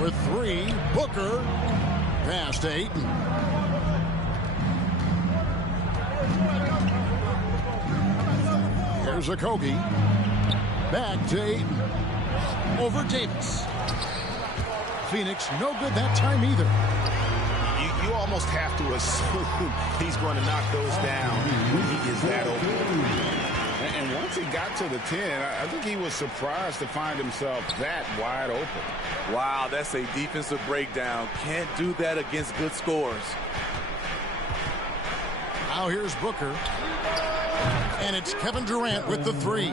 With three, Booker. Pass to Ayton. Here's a Kobe. Back to Ayton. Over Davis. Phoenix, no good that time either. You almost have to assume he's going to knock those down when he is that open. And once he got to the 10, I think he was surprised to find himself that wide open. Wow, that's a defensive breakdown. Can't do that against good scores. Now here's Booker. And it's Kevin Durant with the three.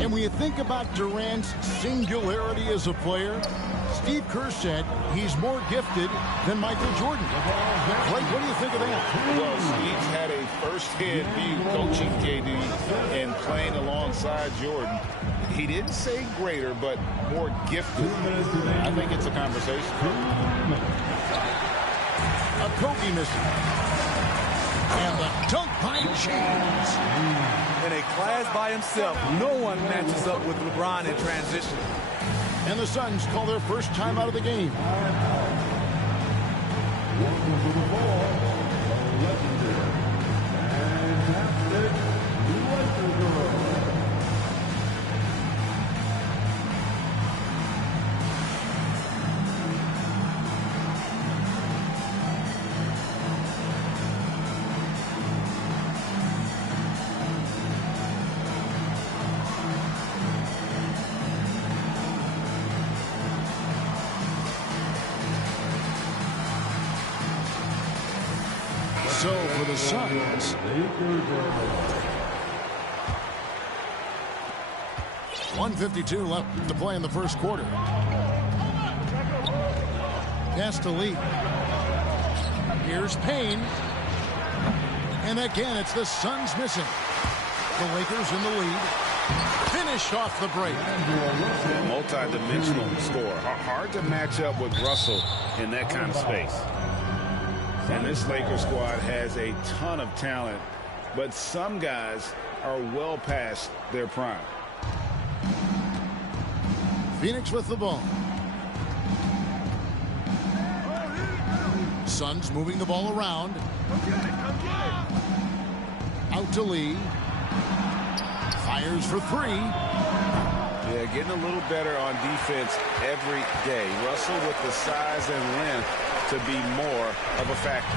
And when you think about Durant's singularity as a player, Steve Kerr said he's more gifted than Michael Jordan. Blake, what do you think of that? Well, Steve's had a first-hand view coaching KD and playing alongside Jordan. He didn't say greater, but more gifted. I think it's a conversation. A Kobe missing. And the dunk by James. In a class by himself, no one matches up with LeBron in transition. And the Suns call their first time out of the game. So for the Suns, 1:52 left to play in the first quarter. Pass to Lee. Here's Payne. And again, it's the Suns missing. The Lakers in the lead. Finished off the break. Multi-dimensional score. Hard to match up with Russell in that kind of space. And this Lakers squad has a ton of talent, but some guys are well past their prime. Phoenix with the ball. Suns moving the ball around. Out to Lee. Fires for three. Yeah, getting a little better on defense every day. Russell with the size and length to be more of a factor.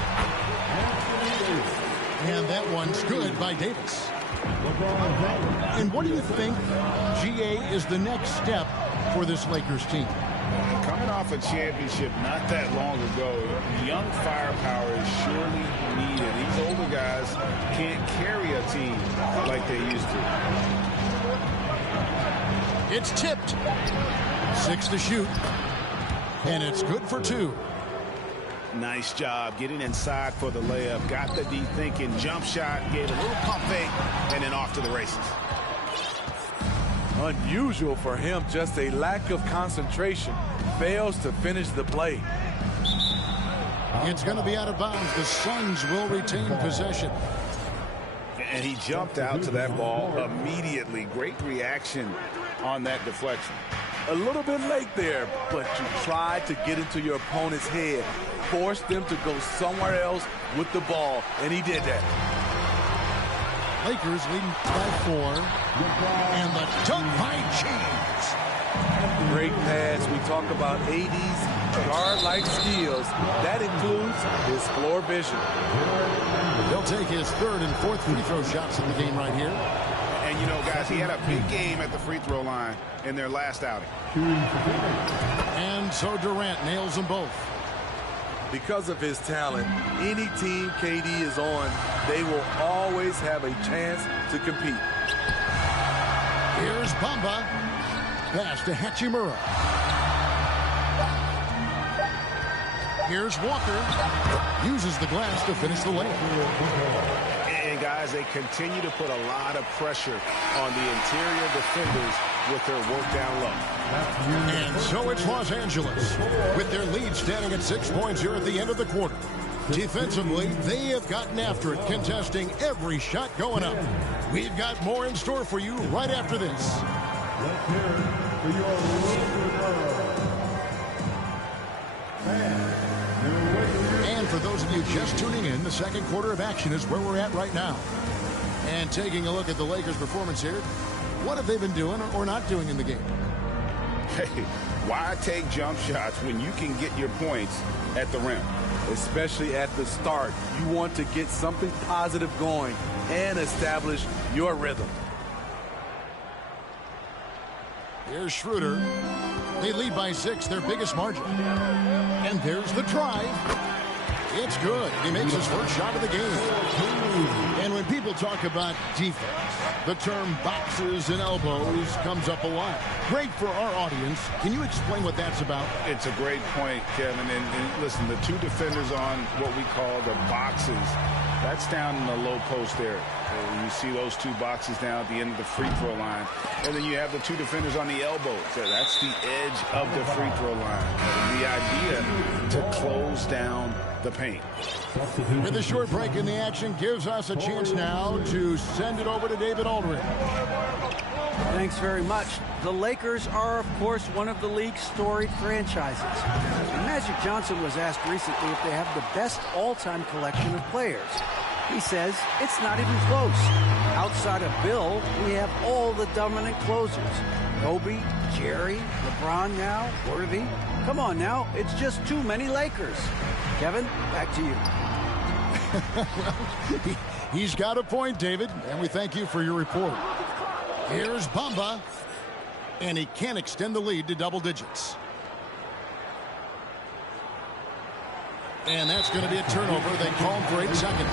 And that one's good by Davis. And what do you think, GA, is the next step for this Lakers team? Coming off a championship not that long ago, young firepower is surely needed. These older guys can't carry a team like they used to. It's tipped. 6 to shoot. And it's good for 2. Nice job getting inside for the layup. Got the D thinking. Jump shot. Gave a little pump fake. And then off to the races. Unusual for him. Just a lack of concentration. Fails to finish the play. It's going to be out of bounds. The Suns will retain possession. And he jumped out to that ball immediately. Great reaction on that deflection. A little bit late there, but you tried to get into your opponent's head. Force them to go somewhere else with the ball, and he did that. Lakers leading by 4. And the dunk by James. Great pass. We talk about AD's guard-like skills. That includes his floor vision. He'll take his 3rd and 4th free throw shots in the game right here. And, you know, guys, he had a big game at the free throw line in their last outing. And so Durant nails them both. Because of his talent, any team KD is on, they will always have a chance to compete. Here's Bamba. Pass to Hachimura. Here's Walker. Uses the glass to finish the layup. And, guys, they continue to put a lot of pressure on the interior defenders with their work down low. And so it's Los Angeles with their lead standing at 6 points here at the end of the quarter. Defensively, they have gotten after it, contesting every shot going up. We've got more in store for you right after this. Let's hear it for your And for those of you just tuning in, the second quarter of action is where we're at right now. And taking a look at the Lakers' performance here, what have they been doing or not doing in the game? Hey, why take jump shots when you can get your points at the rim? Especially at the start. You want to get something positive going and establish your rhythm. Here's Schroeder. They lead by 6, their biggest margin. And there's the drive. It's good. He makes his first shot of the game. And when people talk about defense, the term boxes and elbows comes up a lot. Great for our audience. Can you explain what that's about? It's a great point, Kevin. And listen, the 2 defenders on what we call the boxes, that's down in the low post area. You see those 2 boxes down at the end of the free throw line. And then you have the 2 defenders on the elbows. That's the edge of the free throw line. The idea to close down the paint. With a short break in the action gives us a chance now to send it over to David Aldridge. Thanks very much. The Lakers are, of course, one of the league's storied franchises. And Magic Johnson was asked recently if they have the best all-time collection of players. He says it's not even close. Outside of Bill, we have all the dominant closers. Kobe, Jerry, LeBron now, Worthy. Come on now, it's just too many Lakers. Kevin, back to you. Well, he's got a point, David, and we thank you for your report. Here's Bamba, and he can extend the lead to double digits. And that's going to be a turnover. They call him for 8 seconds.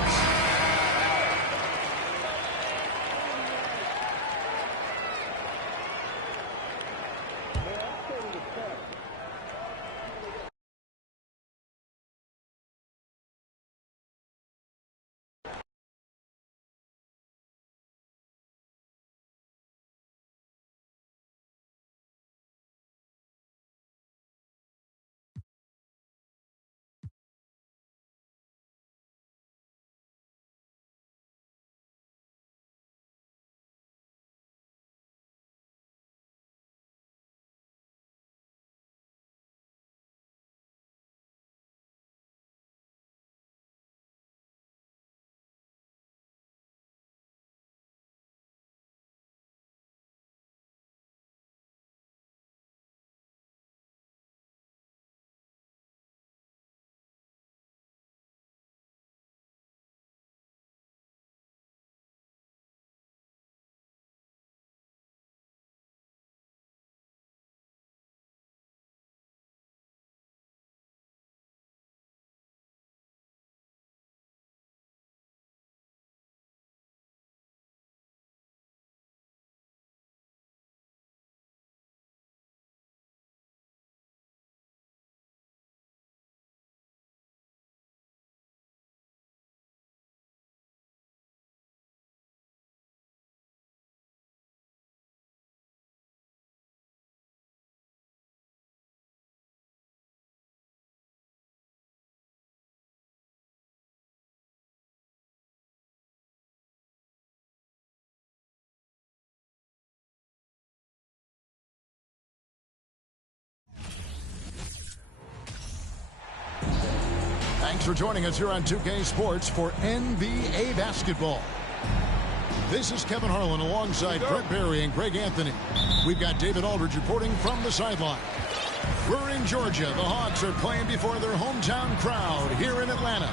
Thanks for joining us here on 2K Sports for NBA basketball. This is Kevin Harlan alongside Brett Barry and Greg Anthony. We've got David Aldridge reporting from the sideline. We're in Georgia. The Hawks are playing before their hometown crowd here in Atlanta.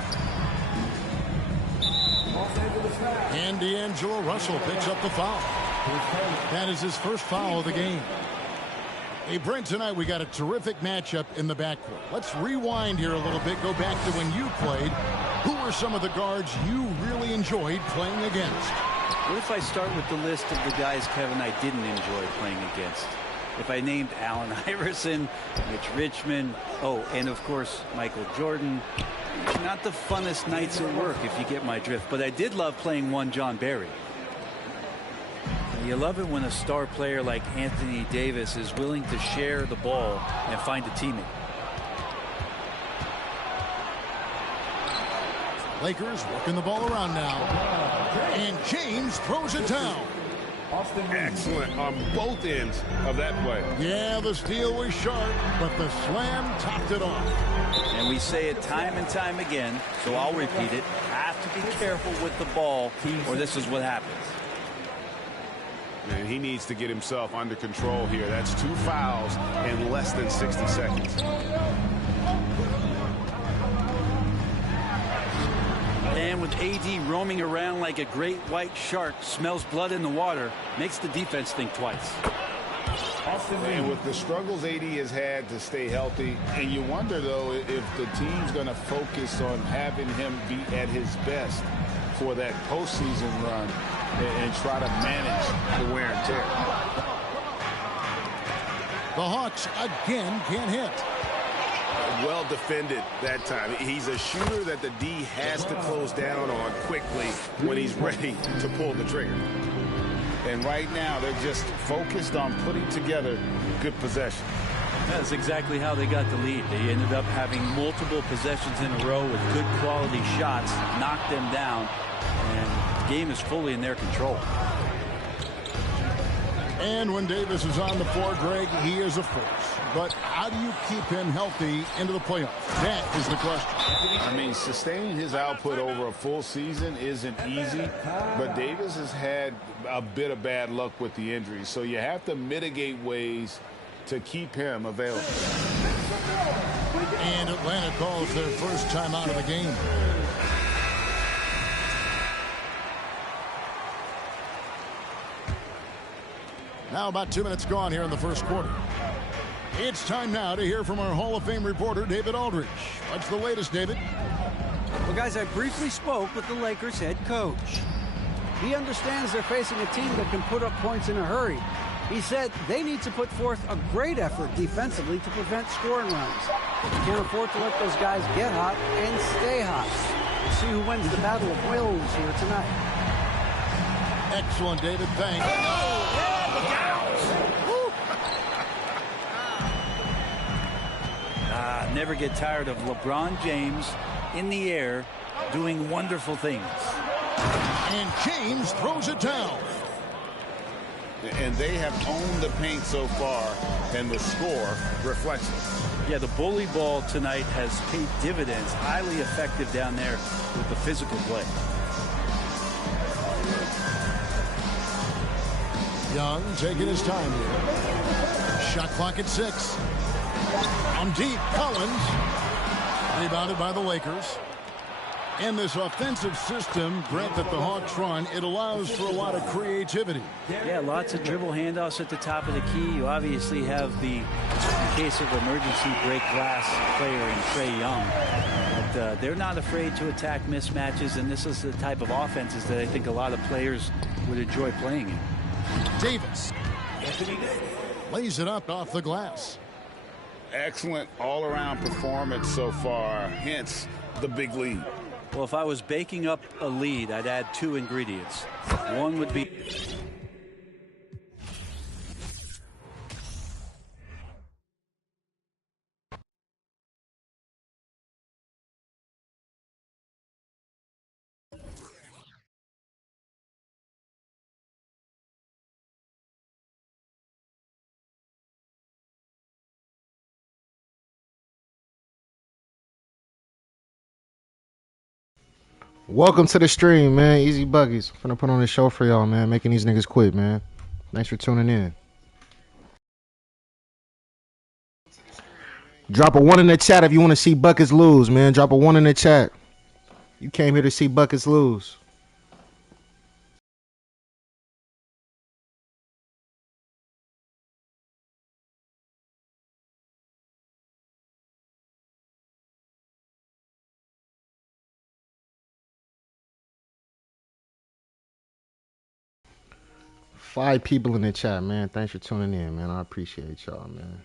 And D'Angelo Russell picks up the foul. That is his first foul of the game. Hey, Brent, tonight we got a terrific matchup in the backcourt. Let's rewind here a little bit, go back to when you played. Who were some of the guards you really enjoyed playing against? What if I start with the list of the guys, Kevin, I didn't enjoy playing against? If I named Allen Iverson, Mitch Richmond, and of course, Michael Jordan, not the funnest nights at work, if you get my drift. But I did love playing one John Barry. You love it when a star player like Anthony Davis is willing to share the ball and find a teammate. Lakers working the ball around now. And James throws it down. Excellent on both ends of that play. Yeah, the steal was sharp, but the slam topped it off. And we say it time and time again, so I'll repeat it. Have to be careful with the ball, or this is what happens. And he needs to get himself under control here. That's 2 fouls in less than 60 seconds. And with AD roaming around like a great white shark, smells blood in the water, makes the defense think twice. And with the struggles AD has had to stay healthy, and you wonder, though, if the team's going to focus on having him be at his best for that postseason run and try to manage the wear and tear. The Hawks again can't hit. Well defended that time. He's a shooter that the D has to close down on quickly when he's ready to pull the trigger. And right now, they're just focused on putting together good possession. That's exactly how they got the lead. They ended up having multiple possessions in a row with good quality shots, knocked them down, and the game is fully in their control. And when Davis is on the floor, Greg, he is a force. But how do you keep him healthy into the playoffs? That is the question. I mean, sustaining his output over a full season isn't easy, but Davis has had a bit of bad luck with the injuries, so you have to mitigate ways to keep him available. And Atlanta calls their first time out of the game. Now about 2 minutes gone here in the first quarter. It's time now to hear from our Hall of Fame reporter, David Aldridge. What's the latest, David? Well, guys, I briefly spoke with the Lakers head coach. He understands they're facing a team that can put up points in a hurry. He said they need to put forth a great effort defensively to prevent scoring runs. You can't afford to let those guys get hot and stay hot. We'll see who wins the battle of wills here tonight. Excellent, David. Thanks. Never get tired of LeBron James in the air doing wonderful things. And James throws it down. And they have owned the paint so far, and the score reflects it. Yeah, the bully ball tonight has paid dividends. Highly effective down there with the physical play. Young taking his time here. Shot clock at 6. On deep, Collins. Rebounded by the Lakers. And this offensive system, Brent, that the Hawks run, it allows for a lot of creativity. Yeah, lots of dribble handoffs at the top of the key. You obviously have the, in case of emergency, break glass player in Trae Young. But they're not afraid to attack mismatches, and this is the type of offenses that I think a lot of players would enjoy playing in. Davis lays it up off the glass. Excellent all-around performance so far, hence the big lead. Well, if I was baking up a lead, I'd add 2 ingredients. One would be Welcome to the stream, man. Easy Buggies. Finna put on this show for y'all, man. Making these niggas quit, man. Thanks for tuning in. Drop a 1 in the chat if you want to see Buckets lose, man. Drop a 1 in the chat. You came here to see Buckets lose. Five people in the chat, man. Thanks for tuning in, man. I appreciate y'all, man.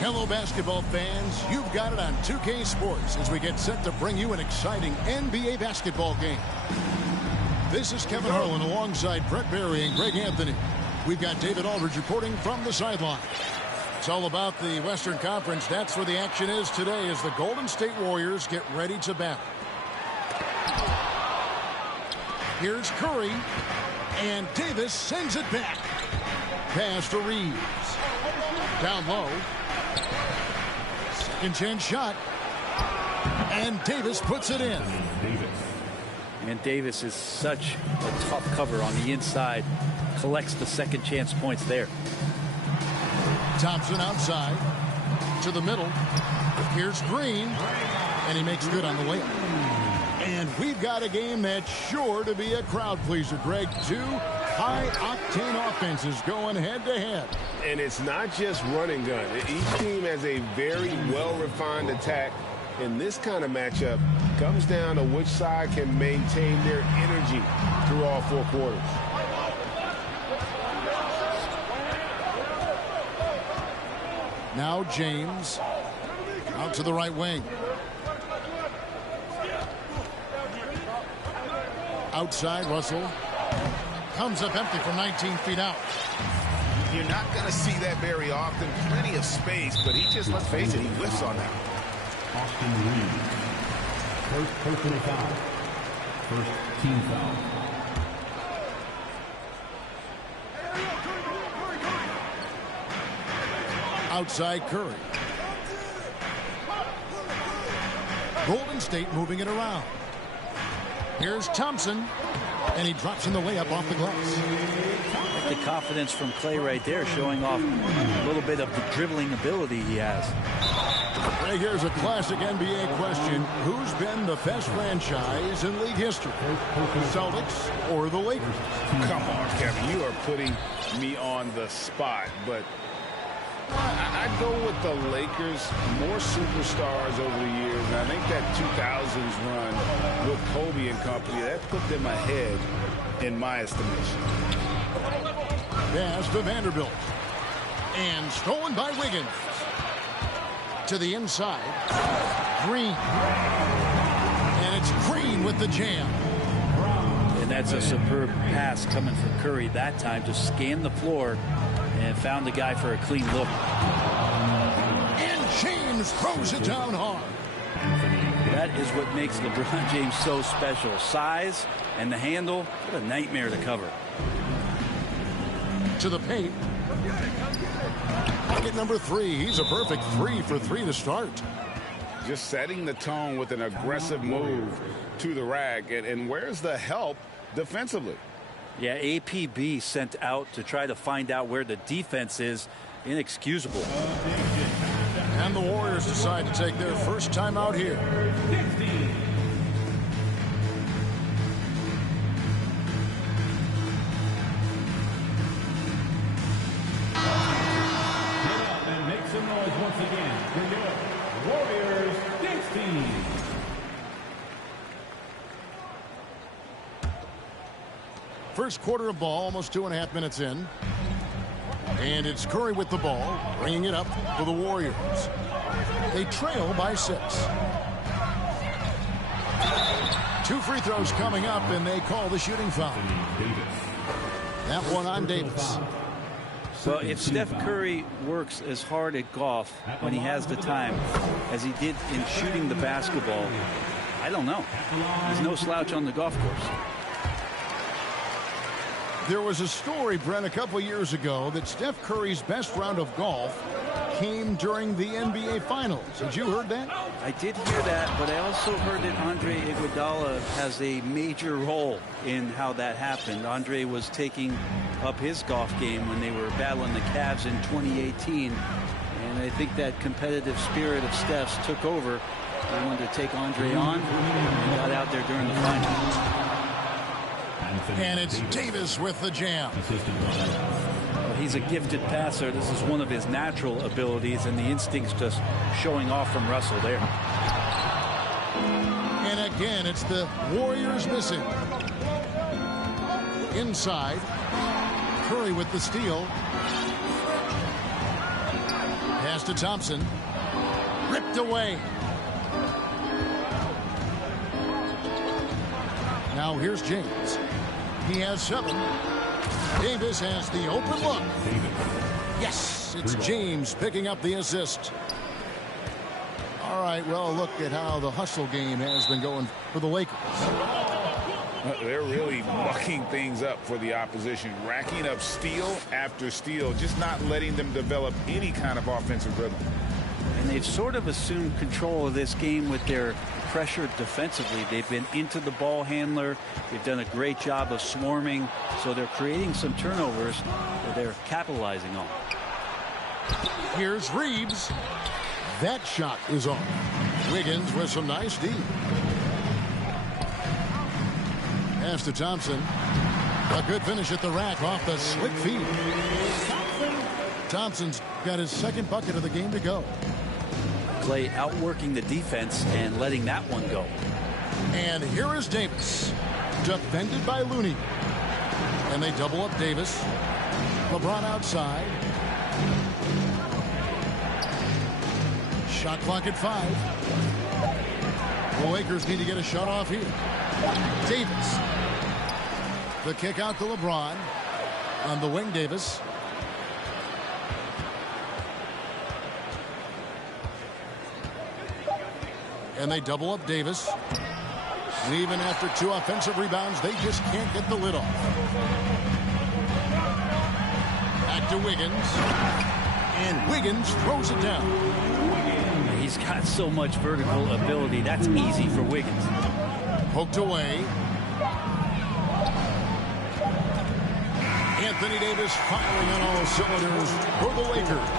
Hello, basketball fans. You've got it on 2K Sports as we get set to bring you an exciting NBA basketball game. This is Kevin Harlan alongside Brett Berry and Greg Anthony. We've got David Aldridge reporting from the sideline. It's all about the Western Conference. That's where the action is today as the Golden State Warriors get ready to battle. Here's Curry, and Davis sends it back. Pass to Reeves. Down low. Second chance shot. And Davis puts it in. And Davis is such a tough cover on the inside. Collects the second chance points there. Thompson outside. To the middle. Here's Green. And he makes good on the layup. And we've got a game that's sure to be a crowd pleaser, Greg. Two high-octane offenses going head-to-head. And it's not just run and gun. Each team has a very well-refined attack. And this kind of matchup comes down to which side can maintain their energy through all four quarters. Now James out to the right wing. Outside, Russell comes up empty from 19 feet out. You're not going to see that very often. Plenty of space, but he just, let's face it, he whiffs on that. Austin Reeves. First personal foul. First team foul. Outside Curry. Golden State moving it around. Here's Thompson, and he drops in the layup off the glass. The confidence from Clay right there, showing off a little bit of the dribbling ability he has. Right, here's a classic NBA question. Who's been the best franchise in league history? The Celtics or the Lakers? Come on, Kevin. You are putting me on the spot, but I'd go with the Lakers. More superstars over the years. And I think that 2000s run with Kobe and company, that put them ahead in my estimation. Pass to Vanderbilt. And stolen by Wiggins. To the inside. Green. And it's Green with the jam. And that's a superb pass coming from Curry that time. Just scanned the floor and found the guy for a clean look. And James throws it down hard. That is what makes LeBron James so special. Size and the handle, what a nightmare to cover. To the paint. Bucket number 3. He's a perfect 3 for 3 to start. Just setting the tone with an aggressive move to the rack. And where's the help defensively? Yeah, APB sent out to try to find out where the defense is. Inexcusable. And the Warriors decide to take their first time out here. Get up and make some noise once again for your Warriors dance team. First quarter of ball, almost 2.5 minutes in. And it's Curry with the ball, bringing it up for the Warriors. They trail by 6. 2 free throws coming up, and they call the shooting foul. That one on Davis. Well, if Steph Curry works as hard at golf when he has the time as he did in shooting the basketball, I don't know. He's no slouch on the golf course. There was a story, Brent, a couple years ago that Steph Curry's best round of golf came during the NBA Finals. Had you heard that? I did hear that, but I also heard that Andre Iguodala has a major role in how that happened. Andre was taking up his golf game when they were battling the Cavs in 2018, and I think that competitive spirit of Steph's took over. They wanted to take Andre on and got out there during the finals. And it's Davis with the jam. Well, he's a gifted passer. This is one of his natural abilities, and the instinct's just showing off from Russell there. And again, it's the Warriors missing. Inside, Curry with the steal. Pass to Thompson. Ripped away. Now here's James. He has 7. Davis has the open look. Yes, it's James picking up the assist. All right, well, look at how the hustle game has been going for the Lakers. They're really mucking things up for the opposition, racking up steal after steal, just not letting them develop any kind of offensive rhythm. And they've sort of assumed control of this game with their pressure defensively. They've been into the ball handler. They've done a great job of swarming, so they're creating some turnovers that they're capitalizing on. Here's Reeves. That shot is on. Wiggins with some nice D. Pass to Thompson. A good finish at the rack off the slick feed. Thompson's got his 2nd bucket of the game to go. Clay outworking the defense and letting that one go. And here is Davis, defended by Looney. And they double up Davis. LeBron outside. Shot clock at 5. The Lakers need to get a shot off here. Davis. The kick out to LeBron. On the wing, Davis. And they double up Davis. And even after 2 offensive rebounds, they just can't get the lid off. Back to Wiggins. And Wiggins throws it down. He's got so much vertical ability. That's easy for Wiggins. Poked away. Anthony Davis firing on all cylinders for the Lakers.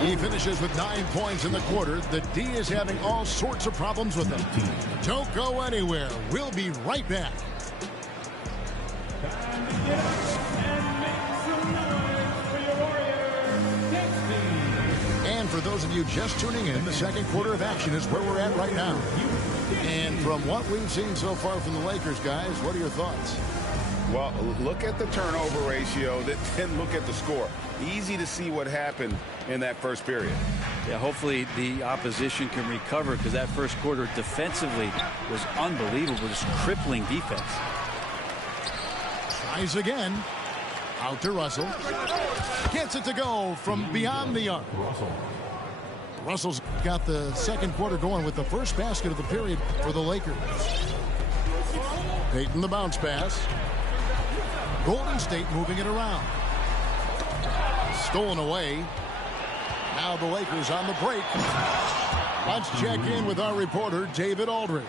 He finishes with 9 points in the quarter. The D is having all sorts of problems with him. Don't go anywhere. We'll be right back. And for those of you just tuning in, the 2nd quarter of action is where we're at right now. And from what we've seen so far from the Lakers, guys, what are your thoughts? Well, look at the turnover ratio, then look at the score. Easy to see what happened in that first period. Yeah, hopefully the opposition can recover, because that first quarter defensively was unbelievable, just crippling defense. Tries again. Out to Russell. Gets it to go from beyond the arc. Russell's got the 2nd quarter going with the first basket of the period for the Lakers. Payton the bounce pass. Golden State moving it around. Stolen away. Now the Lakers on the break. Let's check in with our reporter, David Aldridge.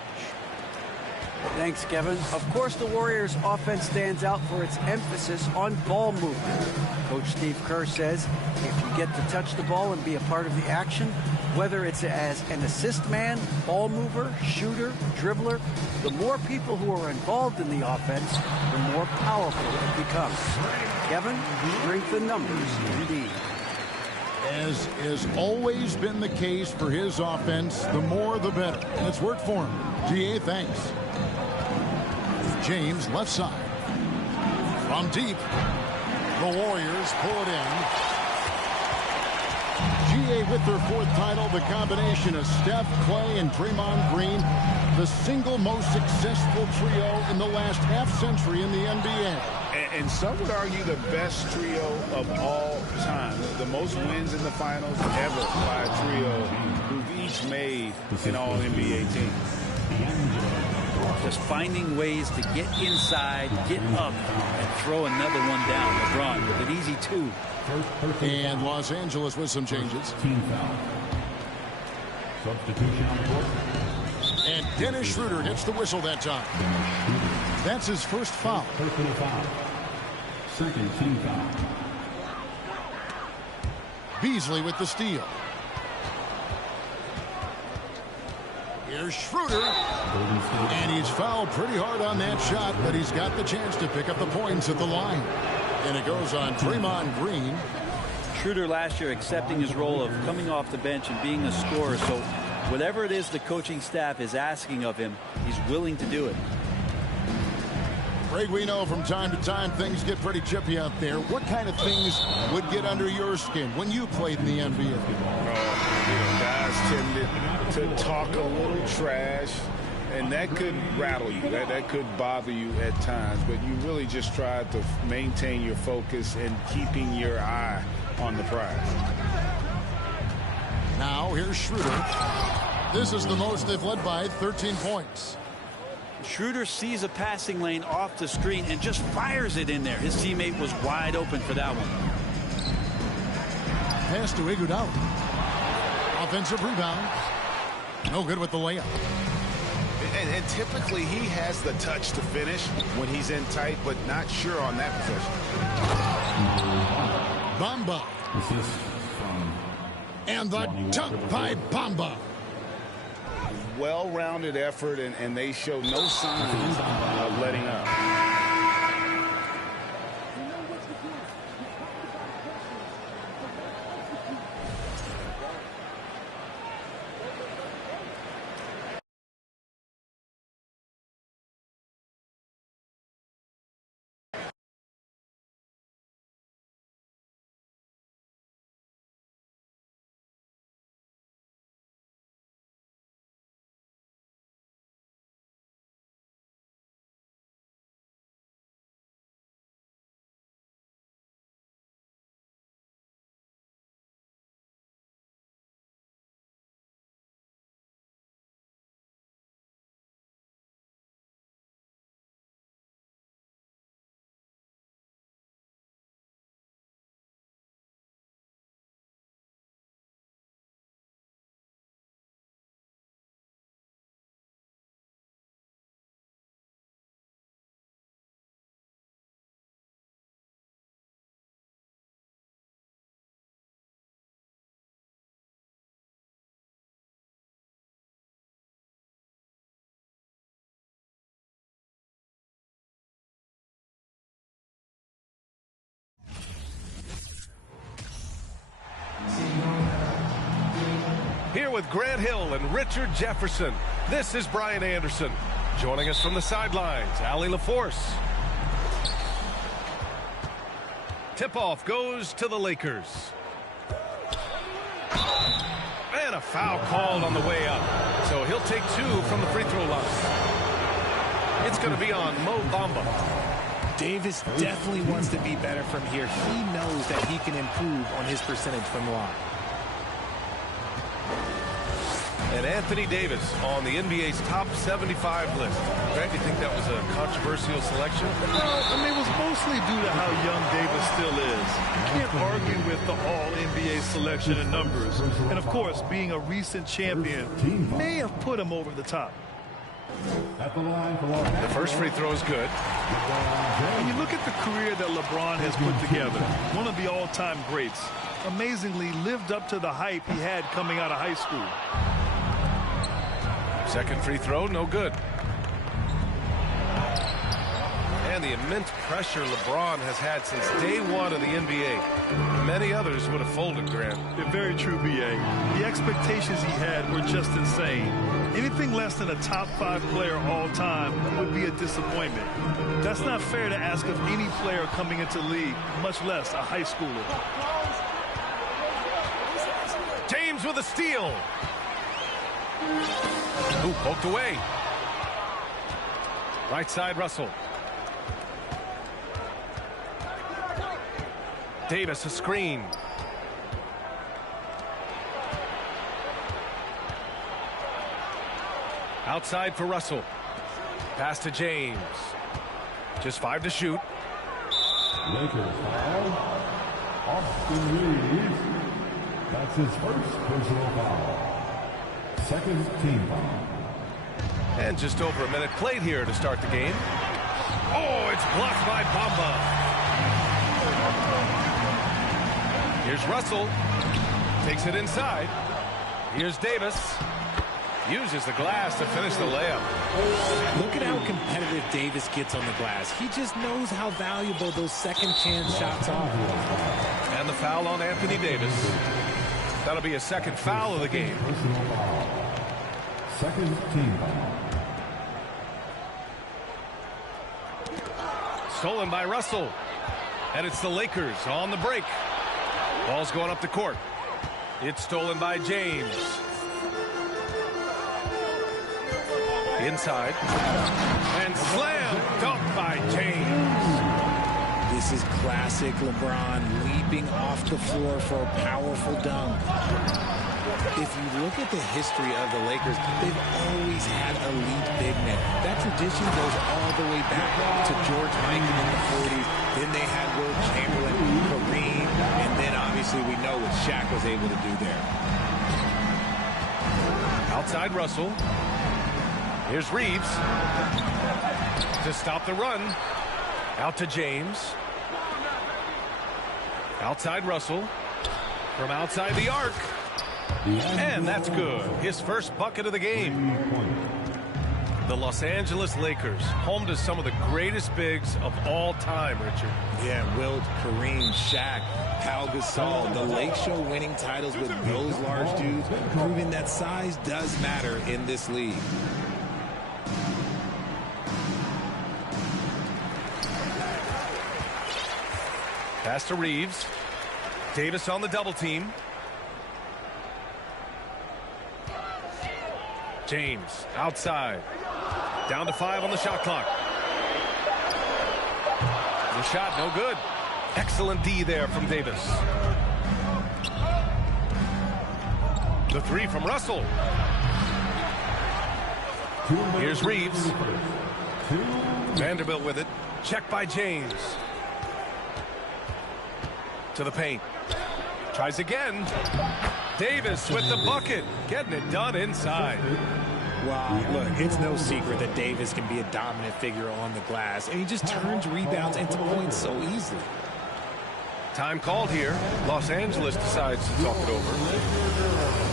Thanks, Kevin. Of course, the Warriors' offense stands out for its emphasis on ball movement. Coach Steve Kerr says if you get to touch the ball and be a part of the action, whether it's as an assist man, ball mover, shooter, dribbler, the more people who are involved in the offense, the more powerful it becomes. Kevin, strength in numbers indeed. As has always been the case for his offense, the more the better. And it's worked for him. GA, thanks. James, left side. From deep. The Warriors pull it in. GA with their 4th title, the combination of Steph, Clay, and Draymond Green, the single most successful trio in the last half-century in the NBA. And some would argue the best trio of all time. The most wins in the finals ever by a trio who've each made an all-NBA team. Just finding ways to get inside, get up, and throw another one down. LeBron with an easy 2. And Los Angeles with some changes. Team foul. Substitution on the court. And Dennis Schroeder gets the whistle that time. That's his first foul. Personal foul. Second team foul. Beasley with the steal. Here's Schroeder. And he's fouled pretty hard on that shot, but he's got the chance to pick up the points at the line. And it goes on Draymond Green. Schroeder last year accepting his role of coming off the bench and being a scorer. So whatever it is the coaching staff is asking of him, he's willing to do it. Greg, we know from time to time things get pretty chippy out there. What kind of things would get under your skin when you played in the NBA? Guys tended to talk a little trash, and that could rattle you. That could bother you at times, but you really just try to maintain your focus and keeping your eye on the prize. Now here's Schroeder. This is the most they've led by, 13 points. Schroeder sees a passing lane off the screen and just fires it in there. His teammate was wide open for that one. Pass to Iguodala. Offensive rebound. No good with the layup. And typically he has the touch to finish when he's in tight, but not sure on that possession. Bamba. And the dunk by Bamba. Well-rounded effort, and they show no signs of letting up. Here with Grant Hill and Richard Jefferson, this is Brian Anderson. Joining us from the sidelines, Allie LaForce. Tip-off goes to the Lakers. And a foul called on the way up. So he'll take 2 from the free throw line. It's going to be on Mo Bamba. Davis definitely wants to be better from here. He knows that he can improve on his percentage from the line. And Anthony Davis on the NBA's top 75 list. Greg, you think that was a controversial selection? I mean, it was mostly due to how young Davis still is. You can't argue with the all-NBA selection and numbers. And, of course, being a recent champion may have put him over the top. The first free throw is good. When you look at the career that LeBron has put together, one of the all-time greats, amazingly lived up to the hype he had coming out of high school. Second free throw, no good. And the immense pressure LeBron has had since day one of the NBA. Many others would have folded, Grant. They're very true, B.A. The expectations he had were just insane. Anything less than a top 5 player all time would be a disappointment. That's not fair to ask of any player coming into the league, much less a high schooler. James with a steal. Ooh, poked away. Right side, Russell. Davis, a screen. Outside for Russell. Pass to James. Just 5 to shoot. Lakers foul. Austin Reeves. That's his first personal foul. Second team foul. And just over a minute played here to start the game. Oh, it's blocked by Bamba. Here's Russell. Takes it inside. Here's Davis. Uses the glass to finish the layup. Look at how competitive Davis gets on the glass. He just knows how valuable those second chance shots are. And the foul on Anthony Davis. That'll be a second foul of the game. Second team foul. Stolen by Russell. And it's the Lakers on the break. Ball's going up the court. It's stolen by James. Inside. And slam dunk by James. This is classic LeBron leaping off the floor for a powerful dunk. If you look at the history of the Lakers, they've always had elite big men. That tradition goes all the way back to George Mikan in the 40s. Then they had Will Chamberlain, Kareem, and then obviously we know what Shaq was able to do there. Outside Russell. Here's Reeves to stop the run. Out to James. Outside Russell. From outside the arc. And that's good. His first bucket of the game. The Los Angeles Lakers, home to some of the greatest bigs of all time, Richard. Yeah, Wilt, Kareem, Shaq, Pau Gasol. The Lake Show winning titles with those large dudes, proving that size does matter in this league. Pass to Reeves. Davis on the double team. James outside. Down to 5 on the shot clock. The shot no good. Excellent D there from Davis. The 3 from Russell. Here's Reeves. Vanderbilt with it. Checked by James. To the paint. Tries again. Davis with the bucket. Getting it done inside. Wow, look, it's no secret that Davis can be a dominant figure on the glass, and he just turns rebounds into points so easily. Time called here. Los Angeles decides to talk it over.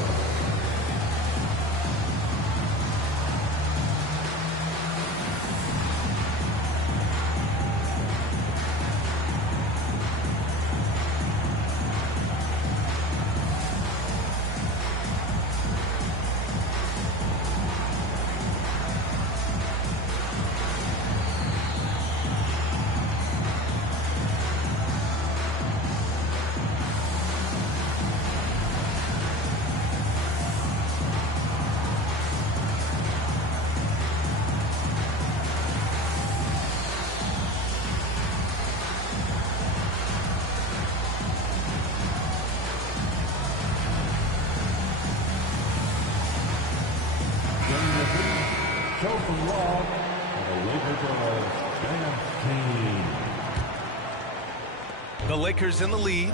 The Lakers in the lead.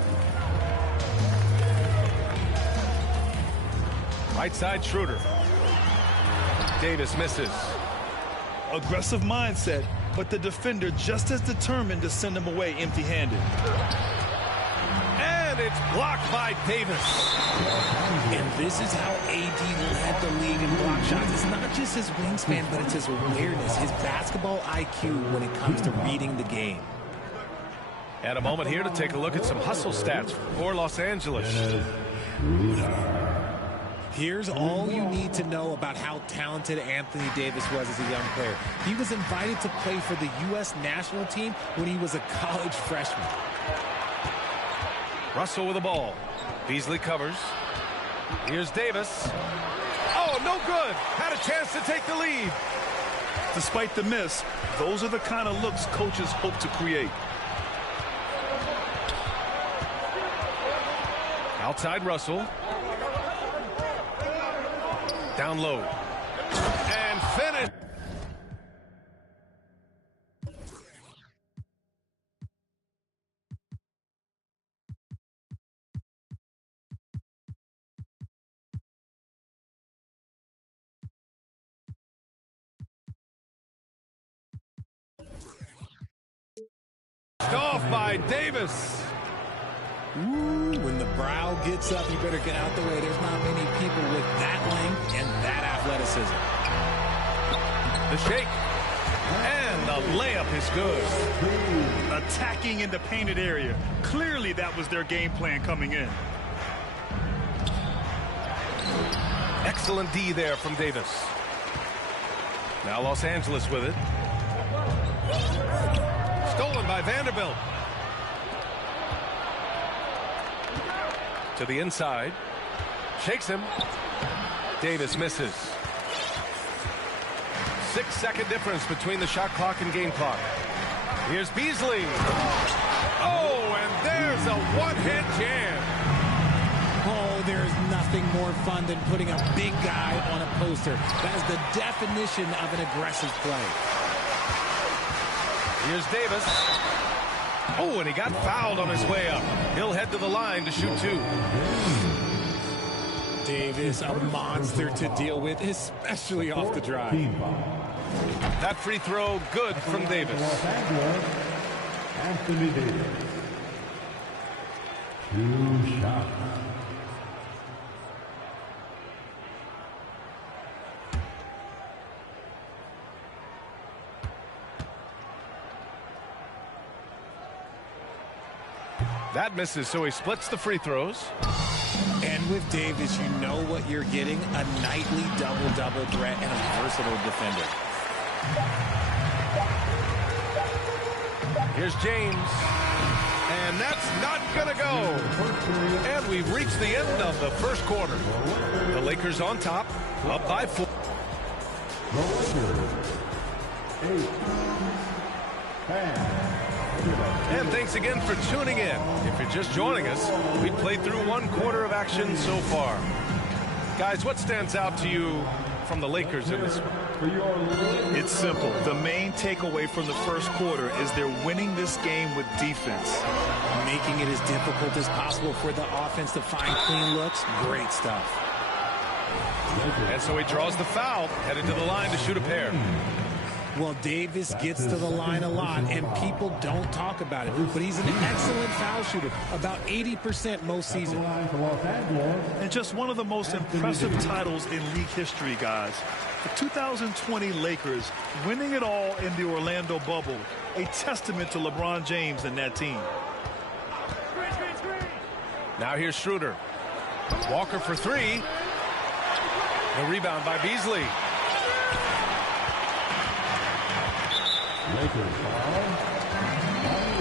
Right side, Schroeder. Davis misses. Aggressive mindset, but the defender just as determined to send him away empty-handed. And it's blocked by Davis. And this is how AD led the league in block shots. It's not just his wingspan, but it's his awareness, his basketball IQ when it comes to reading the game. And a moment here to take a look at some hustle stats for Los Angeles. Here's all you need to know about how talented Anthony Davis was as a young player. He was invited to play for the U.S. national team when he was a college freshman. Russell with the ball. Beasley covers. Here's Davis. Oh, no good. Had a chance to take the lead. Despite the miss, those are the kind of looks coaches hope to create. Outside Russell. Down low. And finish. Off by Davis. Ooh, when the brow gets up, you better get out the way. There's not many people with that length and that athleticism. The shake. And the layup is good. Attacking in the painted area. Clearly that was their game plan coming in. Excellent D there from Davis. Now Los Angeles with it. Stolen by Vanderbilt. To the inside. Shakes him. Davis misses. 6-second difference between the shot clock and game clock. Here's Beasley. Oh, and there's a one-hit jam. Oh, there's nothing more fun than putting a big guy on a poster. That is the definition of an aggressive play. Here's Davis. Oh, and he got fouled on his way up. He'll head to the line to shoot two. Davis, a monster to deal with, especially off the drive. That free throw, good from Davis. Anthony Davis. 2 shots. That misses, so he splits the free throws. And with Davis, you know what you're getting, a nightly double-double threat and a versatile defender. Here's James. And that's not going to go. And we've reached the end of the first quarter. The Lakers on top, up by 4. And thanks again for tuning in. If you're just joining us, we played through 1 quarter of action so far. Guys, what stands out to you from the Lakers in this one? It's simple. The main takeaway from the first quarter is they're winning this game with defense. Making it as difficult as possible for the offense to find clean looks. Great stuff. And so he draws the foul, headed to the line to shoot a pair. Well, Davis gets to the line a lot, and people don't talk about it. But he's an excellent foul shooter, about 80% most season. And just one of the most impressive titles in league history, guys. The 2020 Lakers winning it all in the Orlando bubble. A testament to LeBron James and that team. Now here's Schroeder. Walker for 3. The rebound by Beasley. Lakers foul.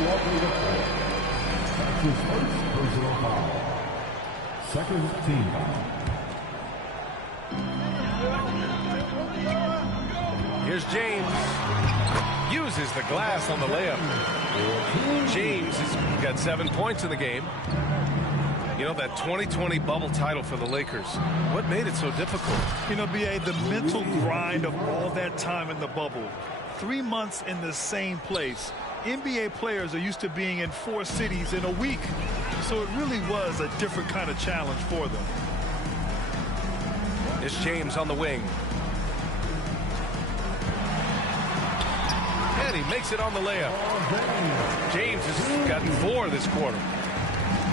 Walker the fourth. That's his first personal foul. Second team foul. Here's James. Uses the glass on the layup. James has got 7 points in the game. You know, that 2020 bubble title for the Lakers, what made it so difficult? You know, B.A., the mental grind of all that time in the bubble. 3 months in the same place. NBA players are used to being in 4 cities in a week. So it really was a different kind of challenge for them. It's James on the wing. And he makes it on the layup. James has gotten 4 this quarter.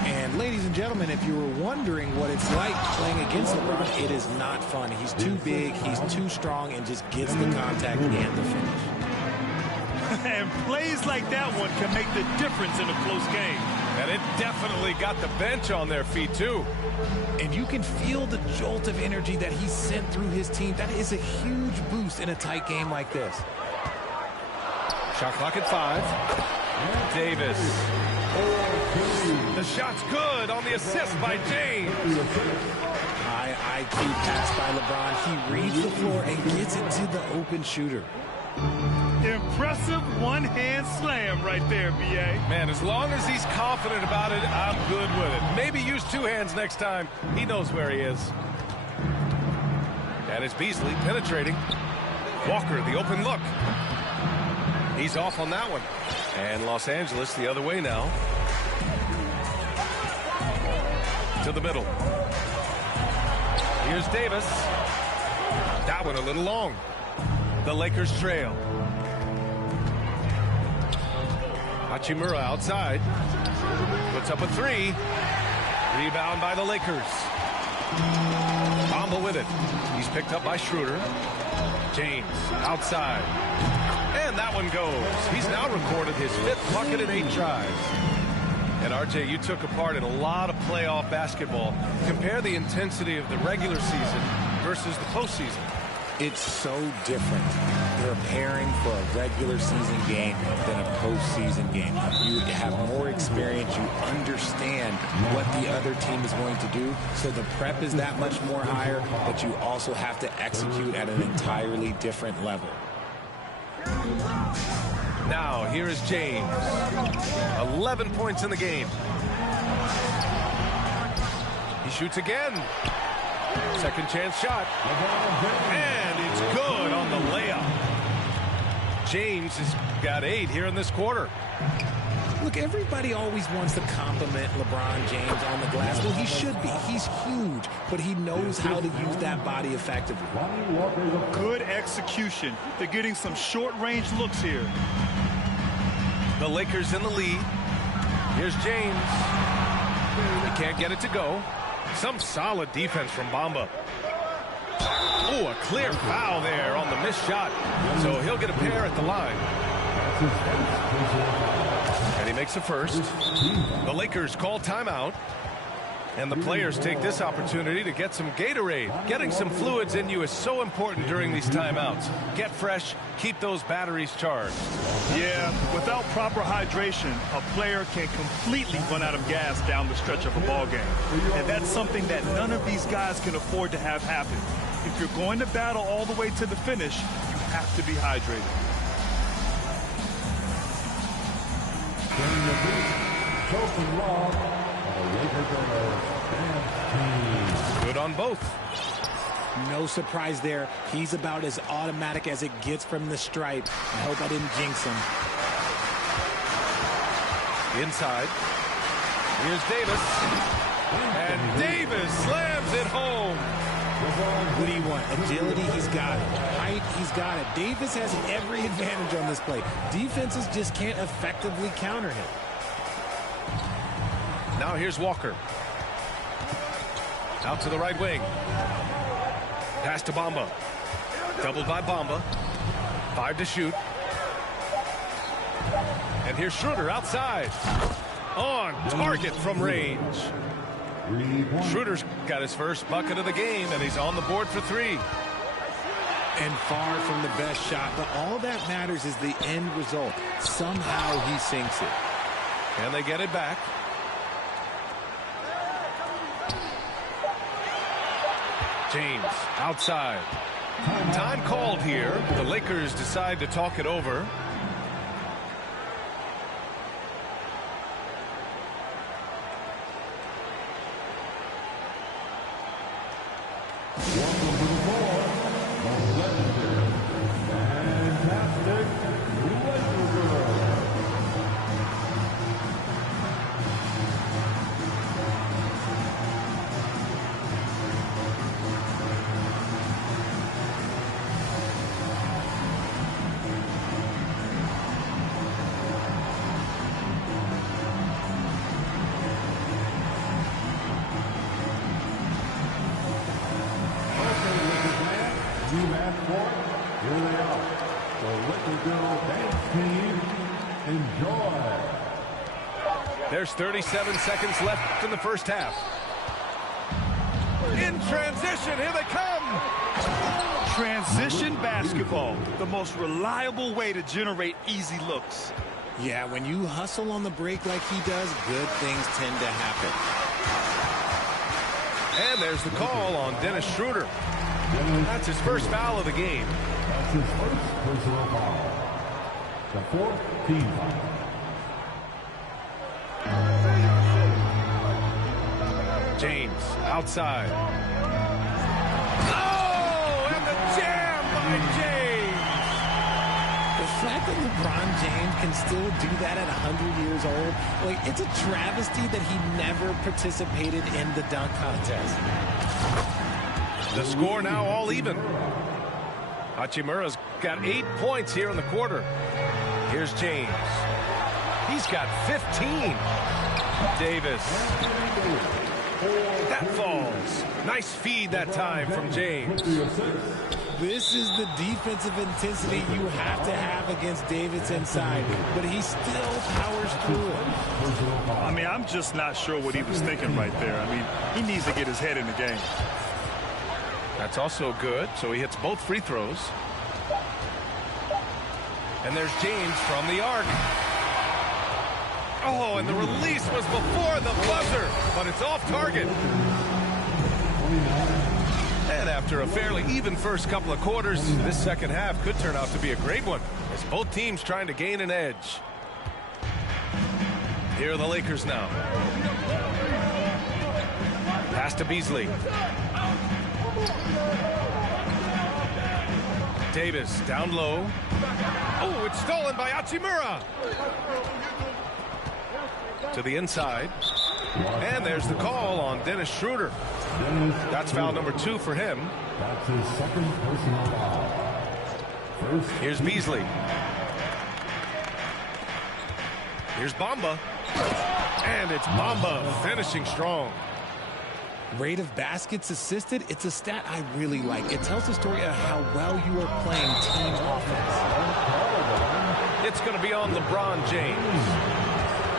And ladies and gentlemen, if you were wondering what it's like playing against LeBron, it is not fun. He's too big, he's too strong, and just gets the contact and the finish. And plays like that one can make the difference in a close game. And it definitely got the bench on their feet, too. And you can feel the jolt of energy that he sent through his team. That is a huge boost in a tight game like this. Shot clock at 5. Davis. The shot's good on the assist by James. High IQ pass by LeBron. He reads the floor and gets it to the open shooter. Impressive one-hand slam right there, B.A. Man, as long as he's confident about it, I'm good with it. Maybe use 2 hands next time. He knows where he is. And it's Beasley penetrating. Walker, the open look. He's off on that one. And Los Angeles the other way now. To the middle. Here's Davis. That one a little long. The Lakers trail. Hachimura outside. Puts up a 3. Rebound by the Lakers. Bamba with it. He's picked up by Schroeder. James outside. And that one goes. He's now recorded his 5th bucket in 8 tries. And RJ, you took a part in a lot of playoff basketball. Compare the intensity of the regular season versus the postseason. It's so different preparing for a regular season game than a postseason game. You have more experience. You understand what the other team is going to do. So the prep is that much more higher, but you also have to execute at an entirely different level. Now, here is James. 11 points in the game. He shoots again. Second chance shot. And it's good on the layup. James has got 8 here in this quarter. Look, everybody always wants to compliment LeBron James on the glass. Well, he should be. He's huge, but he knows how to use that body effectively. Good execution. They're getting some short-range looks here. The Lakers in the lead. Here's James. He can't get it to go. Some solid defense from Bamba. Oh, a clear foul there on the missed shot. So he'll get a pair at the line. And he makes a first. The Lakers call timeout. And the players take this opportunity to get some Gatorade. Getting some fluids in you is so important during these timeouts. Get fresh, keep those batteries charged. Yeah, without proper hydration, a player can completely run out of gas down the stretch of a ball game. And that's something that none of these guys can afford to have happen. If you're going to battle all the way to the finish, you have to be hydrated. Good on both. No surprise there. He's about as automatic as it gets from the stripe. I hope I didn't jinx him. Inside. Here's Davis. And Davis slams it home. What do you want? Agility, he's got it. Height, he's got it. Davis has every advantage on this play. Defenses just can't effectively counter him. Now here's Walker. Out to the right wing. Pass to Bamba. Doubled by Bamba. 5 to shoot. And here's Schroeder outside. On target from range. Schroeder's got his first bucket of the game, and he's on the board for 3. And far from the best shot, but all that matters is the end result. Somehow he sinks it. And they get it back. James outside. Time called here. The Lakers decide to talk it over. girl dance team, enjoy. There's 37 seconds left in the first half. In transition, here they come. Transition basketball, the most reliable way to generate easy looks. Yeah, when you hustle on the break like he does, good things tend to happen. And there's the call on Dennis Schroeder. That's his first foul of the game. That's his first personal foul. The fourth team foul. James outside. Oh, and the jam by James. The fact that LeBron James can still do that at 100 years old, like, it's a travesty that he never participated in the dunk contest. The score now all even. Hachimura's got 8 points here in the quarter. Here's James. He's got 15. Davis. That falls. Nice feed that time from James. This is the defensive intensity you have to have against Davis inside, but he still powers through it. I mean, I'm just not sure what he was thinking right there. I mean, he needs to get his head in the game. That's also good, so he hits both free throws. And there's James from the arc. Oh, and the release was before the buzzer, but it's off target. And after a fairly even first couple of quarters, this second half could turn out to be a great one, as both teams trying to gain an edge. Here are the Lakers now. Pass to Beasley. Davis down low. Oh, it's stolen by Hachimura. To the inside. And there's the call on Dennis Schroeder. That's foul number 2 for him. That's his second personal foul. Here's Beasley. Here's Bamba. And it's Bamba finishing strong. Rate of baskets assisted, it's a stat I really like. It tells the story of how well you are playing team offense. It's going to be on LeBron James.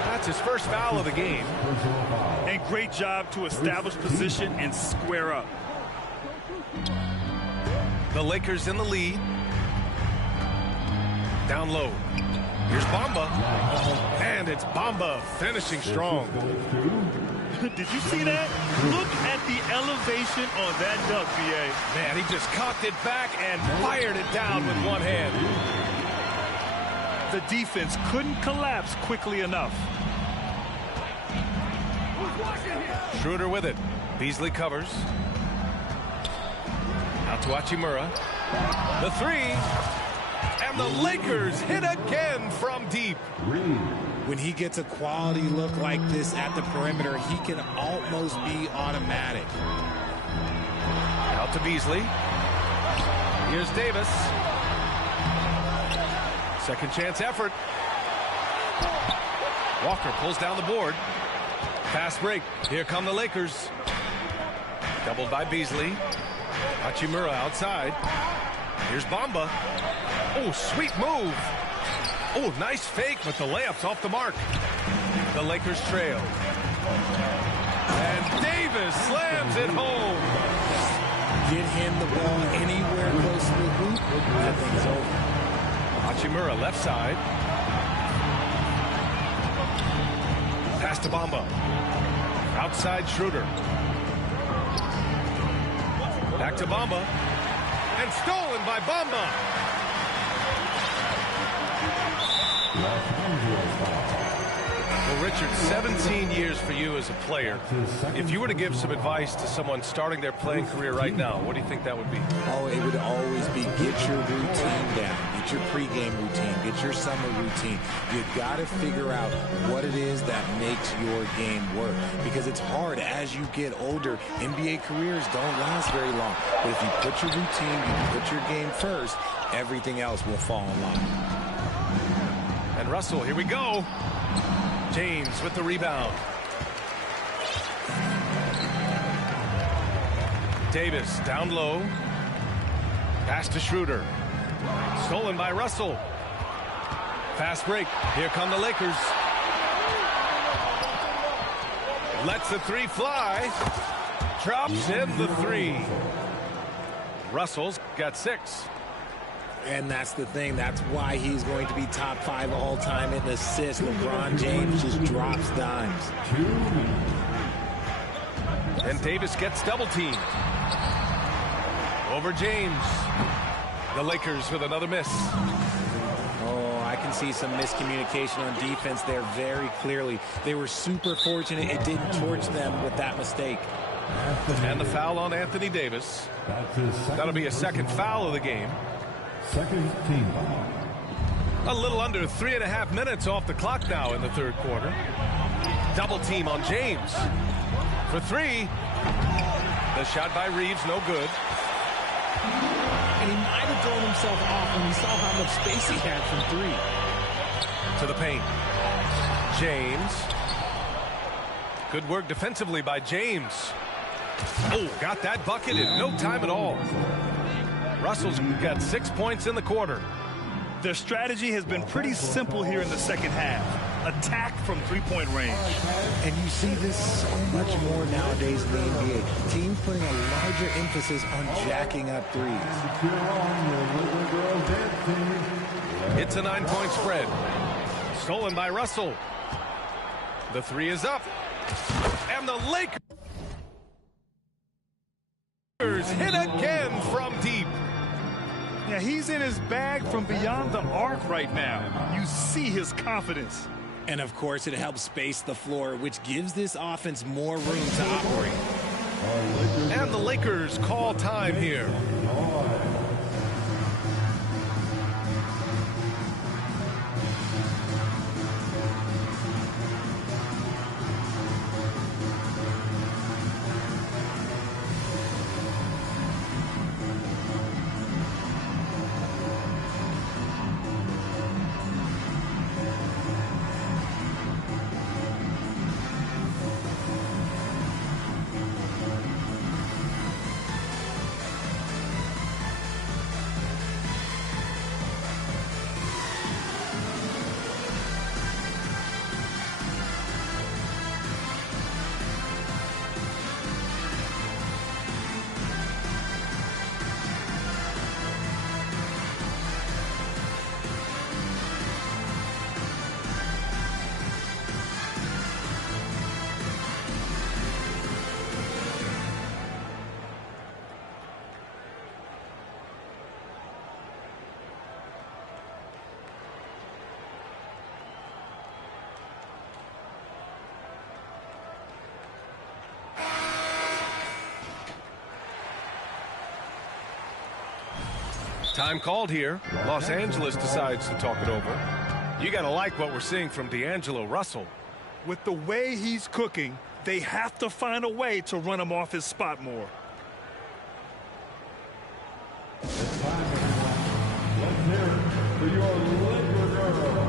That's his first foul of the game. And great job to establish position and square up. The Lakers in the lead. Down low. Here's Bamba. And it's Bamba finishing strong. Did you see that? Look at the elevation on that dunk, BA. Man, he just cocked it back and fired it down with one hand. The defense couldn't collapse quickly enough. Schroeder with it. Beasley covers. Out to Hachimura. The three. And the Lakers hit again from deep. When he gets a quality look like this at the perimeter, he can almost be automatic. Out to Beasley. Here's Davis. Second chance effort. Walker pulls down the board. Fast break. Here come the Lakers. Doubled by Beasley. Hachimura outside. Here's Bamba. Oh, sweet move. Oh, nice fake, but the layup's off the mark. The Lakers trail. And Davis slams it home. Get him the ball anywhere close to the hoop. That thing's over. Hachimura left side. Pass to Bamba. Outside Schroeder. Back to Bamba. And stolen by Bamba. Well, Richard, 17 years for you as a player. If you were to give some advice to someone starting their playing career right now, what do you think that would be? Oh, it would always be get your routine down. Get your pregame routine. Get your summer routine. You've got to figure out what it is that makes your game work. Because it's hard as you get older. NBA careers don't last very long. But if you put your routine, you put your game first, everything else will fall in line. And Russell, here we go. James with the rebound. Davis down low. Pass to Schroeder. Stolen by Russell. Fast break. Here come the Lakers. Lets the three fly. Drops in the three. Russell's got 6. And that's the thing. That's why he's going to be top 5 all-time in assists. LeBron James just drops dimes. And Davis gets double-teamed. Over James. The Lakers with another miss. Oh, I can see some miscommunication on defense there very clearly. They were super fortunate it didn't torch them with that mistake. And the foul on Anthony Davis. That'll be a second foul of the game. Second team foul. A little under 3.5 minutes off the clock now in the third quarter. Double team on James. For 3. The shot by Reeves, no good. And he might have thrown himself off when he saw how much space he had from 3. To the paint. James. Good work defensively by James. Oh, got that bucket in no time at all. Russell's got 6 points in the quarter. Their strategy has been pretty simple here in the second half. Attack from three-point range. And you see this so much more nowadays in the NBA. Teams putting a larger emphasis on jacking up threes. It's a 9-point spread. Stolen by Russell. The 3 is up. And the Lakers hit again from deep. Yeah, he's in his bag from beyond the arc right now. You see his confidence. And, of course, it helps space the floor, which gives this offense more room to operate. And the Lakers call time here. Time called here. Los Angeles decides to talk it over. You got to like what we're seeing from D'Angelo Russell. With the way he's cooking, they have to find a way to run him off his spot more. It's time, everyone. Let's hear it for your Laker girl.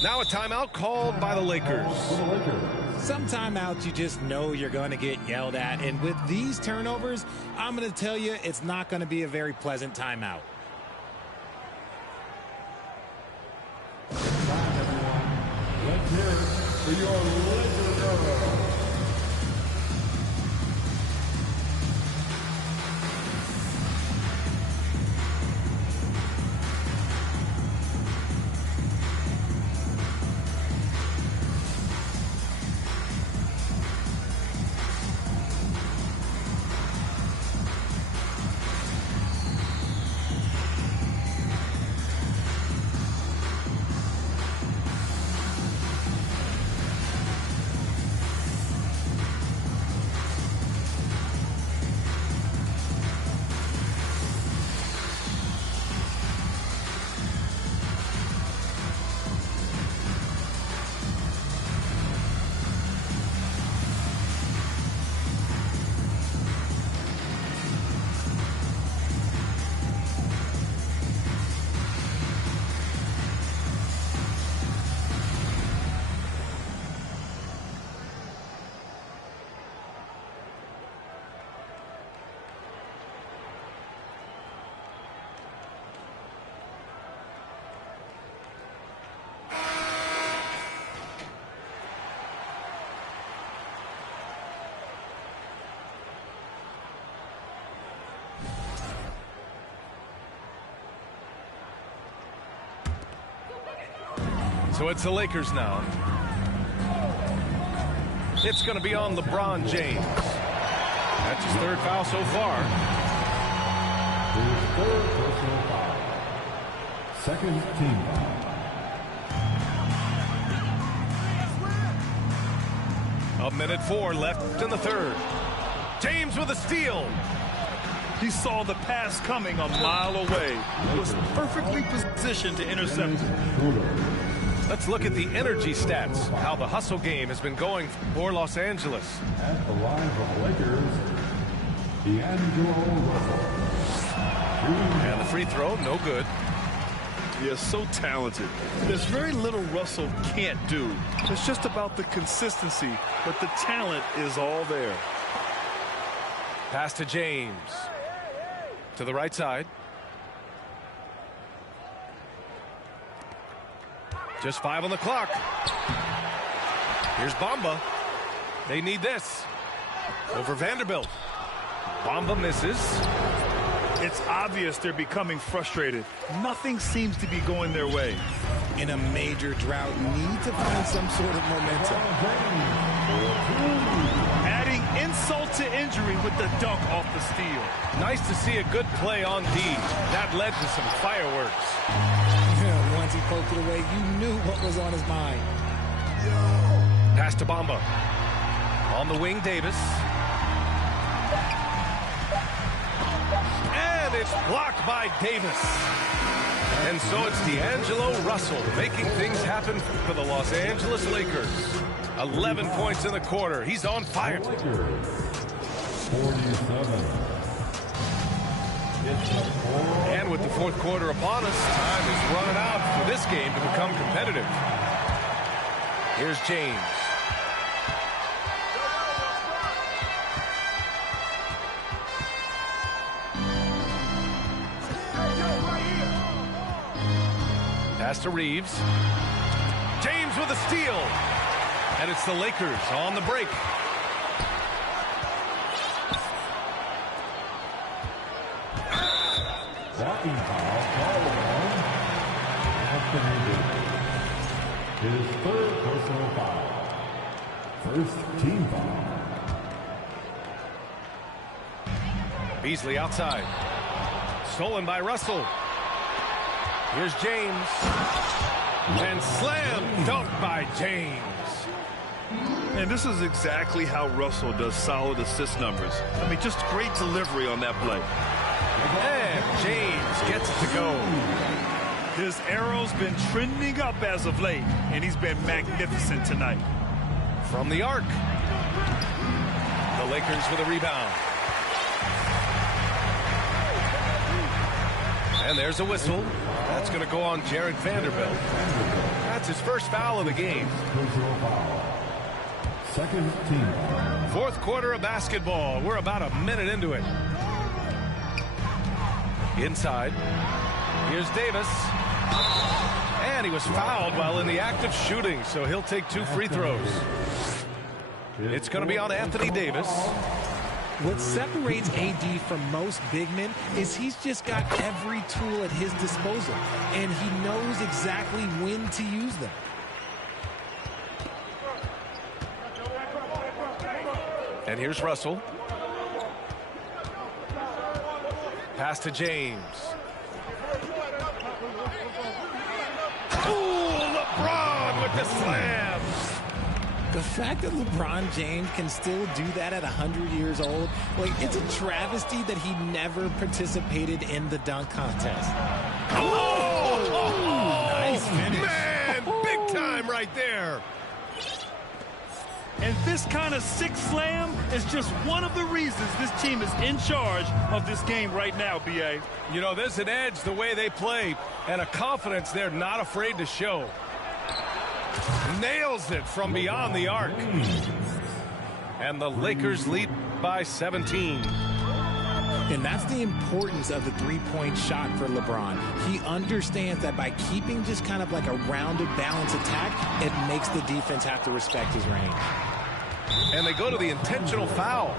Now a timeout called by the Lakers. Some timeouts you just know you're going to get yelled at. And with these turnovers, I'm going to tell you it's not going to be a very pleasant timeout. Let's hear it for your Lakers hero. So it's the Lakers now. It's going to be on LeBron James. That's his third foul so far. His third personal foul. Second team foul. A minute 4 left in the third. James with a steal. He saw the pass coming a mile away. Was perfectly positioned to intercept it. Let's look at the energy stats, how the hustle game has been going for Los Angeles. At the line for the Lakers, D'Angelo Russell. And the free throw, no good. He is so talented. There's very little Russell can't do. It's just about the consistency, but the talent is all there. Pass to James. To the right side. Just 5 on the clock. Here's Bamba. They need this. Over Vanderbilt. Bamba misses. It's obvious they're becoming frustrated. Nothing seems to be going their way. In a major drought, need to find some sort of momentum. Adding insult to injury with the dunk off the steal. Nice to see a good play on D. That led to some fireworks. Once he poked it away, you knew what was on his mind. Pass to Bamba. On the wing, Davis. And it's blocked by Davis. And so it's D'Angelo Russell making things happen for the Los Angeles Lakers. 11 points in the quarter. He's on fire. 47. And with the fourth quarter upon us, time is running out for this game to become competitive. Here's James. Pass to Reeves. James with a steal. And it's the Lakers on the break. Blocking foul, called on Anthony Davis. His third personal foul. First team foul. Beasley outside. Stolen by Russell. Here's James. And slam dunk by James. And this is exactly how Russell does solid assist numbers. I mean, just great delivery on that play. And James gets it to go. His arrow's been trending up as of late, and he's been magnificent tonight. From the arc. The Lakers with a rebound. And there's a whistle. That's going to go on Jared Vanderbilt. That's his first foul of the game. Second team foul. Fourth quarter of basketball. We're about a minute into it. Inside. Here's Davis. And he was fouled while in the act of shooting, so he'll take 2 free throws. It's going to be on Anthony Davis. What separates AD from most big men is he's just got every tool at his disposal, and he knows exactly when to use them. And here's Russell. Pass to James. Ooh, LeBron with the slam. The fact that LeBron James can still do that at 100 years old, like, it's a travesty that he never participated in the dunk contest. Nice finish. Man, big time right there. And this kind of sick slam is just one of the reasons this team is in charge of this game right now, B.A. You know, there's an edge the way they play and a confidence they're not afraid to show. Nails it from beyond the arc. And the Lakers lead by 17. And that's the importance of the three-point shot for LeBron. He understands that by keeping just kind of like a rounded, balanced attack, it makes the defense have to respect his range. And they go to the intentional foul.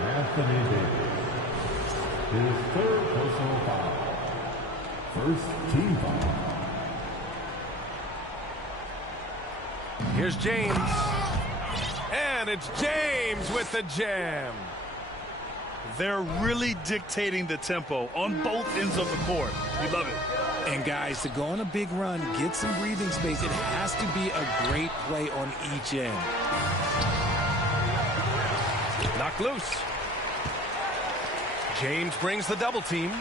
Anthony Davis. His third personal foul. First team foul. Here's James. And it's James with the jam. They're really dictating the tempo on both ends of the court. We love it. And guys, to go on a big run, get some breathing space, it has to be a great play on each end. Knocked loose. James brings the double team.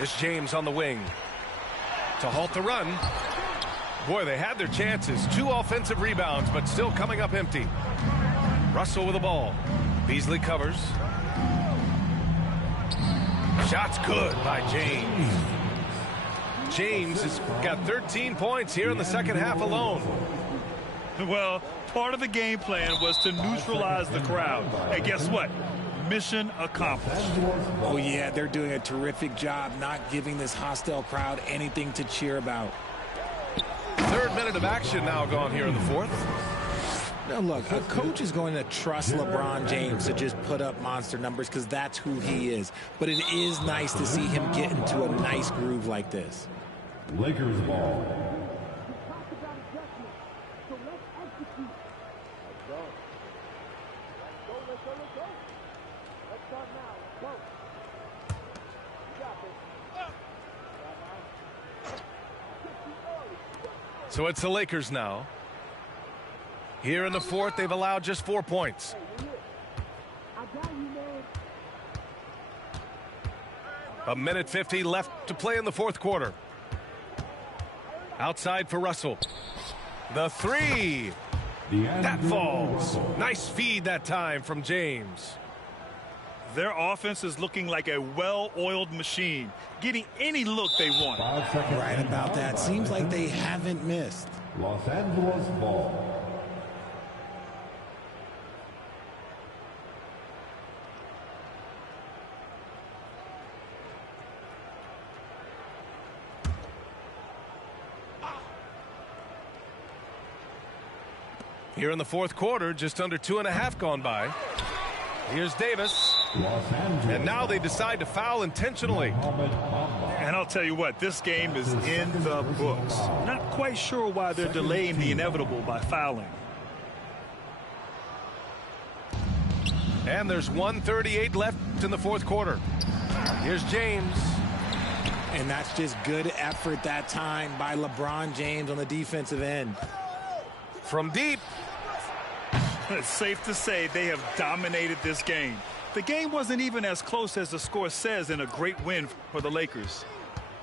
It's James on the wing to halt the run. Boy, they had their chances. 2 offensive rebounds, but still coming up empty. Russell with the ball. Beasley covers. Shot's good by James. James has got 13 points here in the second half alone. Well, part of the game plan was to neutralize the crowd. And guess what? Mission accomplished. Oh, yeah, they're doing a terrific job not giving this hostile crowd anything to cheer about. Third minute of action now gone here in the fourth. Now, look, a coach is going to trust LeBron James to just put up monster numbers because that's who he is. But it is nice to see him get into a nice groove like this. Lakers ball. So it's the Lakers now. Here in the fourth, they've allowed just 4 points. A minute 50 left to play in the fourth quarter. Outside for Russell. The three. That falls. Nice feed that time from James. Their offense is looking like a well-oiled machine, getting any look they want. Right about that. Seems like they haven't missed. Los Angeles ball. Here in the fourth quarter, just under 2.5 gone by. Here's Davis. And now they decide to foul intentionally. And I'll tell you what, this game is in the books. Not quite sure why they're delaying the inevitable by fouling. And there's 1:38 left in the fourth quarter. Here's James. And that's just good effort that time by LeBron James on the defensive end. From deep. It's safe to say they have dominated this game. The game wasn't even as close as the score says in a great win for the Lakers.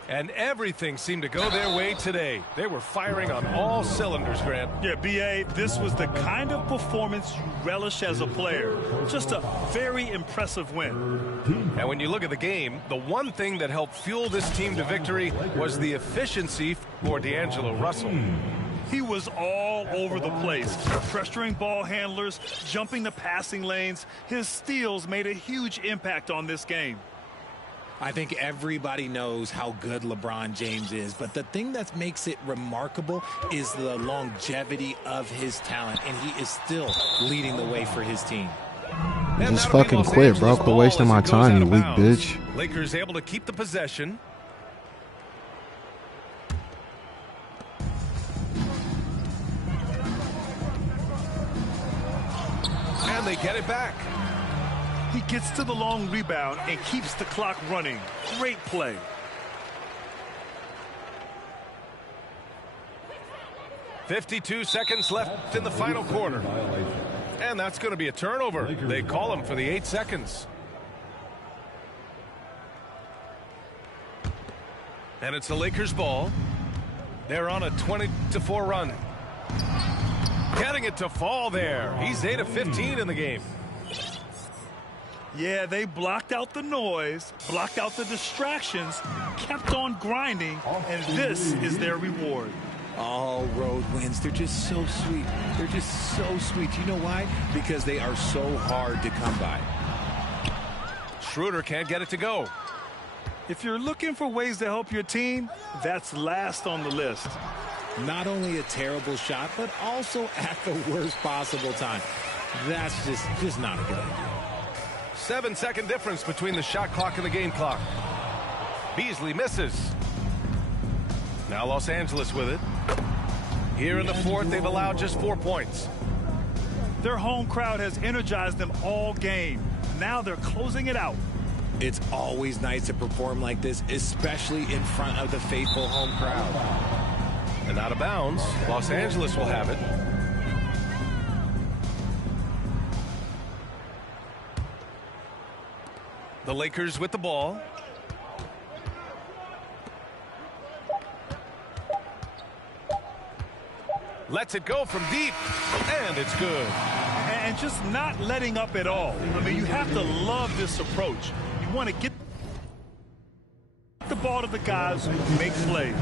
And everything seemed to go their way today. They were firing on all cylinders, Grant. Yeah, B.A., this was the kind of performance you relish as a player. Just a very impressive win. And when you look at the game, the one thing that helped fuel this team to victory was the efficiency for D'Angelo Russell. He was all over the place, pressuring ball handlers, jumping the passing lanes. His steals made a huge impact on this game. I think everybody knows how good LeBron James is, but the thing that makes it remarkable is the longevity of his talent, and he is still leading the way for his team. Just fucking quit, bro. Quit wasting my time, you weak bitch. Lakers able to keep the possession. And they get it back. He gets to the long rebound and keeps the clock running. Great play. "52 seconds left in the final quarter. And that's going to be a turnover. They call him for the 8 seconds. And it's the Lakers' ball. They're on a 20-4 run. Getting it to fall there. He's 8 of 15 in the game. Yeah, they blocked out the noise, blocked out the distractions, kept on grinding, and this is their reward. All road wins. They're just so sweet. They're just so sweet. You know why? Because they are so hard to come by. Schroeder can't get it to go. If you're looking for ways to help your team, that's last on the list. Not only a terrible shot, but also at the worst possible time. That's just not a good idea. 7-second difference between the shot clock and the game clock. Beasley misses. Now Los Angeles with it. Here in the fourth, they've allowed just 4 points. Their home crowd has energized them all game. Now they're closing it out. It's always nice to perform like this, especially in front of the faithful home crowd. And out of bounds, Los Angeles will have it. The Lakers with the ball. Lets it go from deep, and it's good. And just not letting up at all. I mean, you have to love this approach. You want to get the ball to the guys who make plays.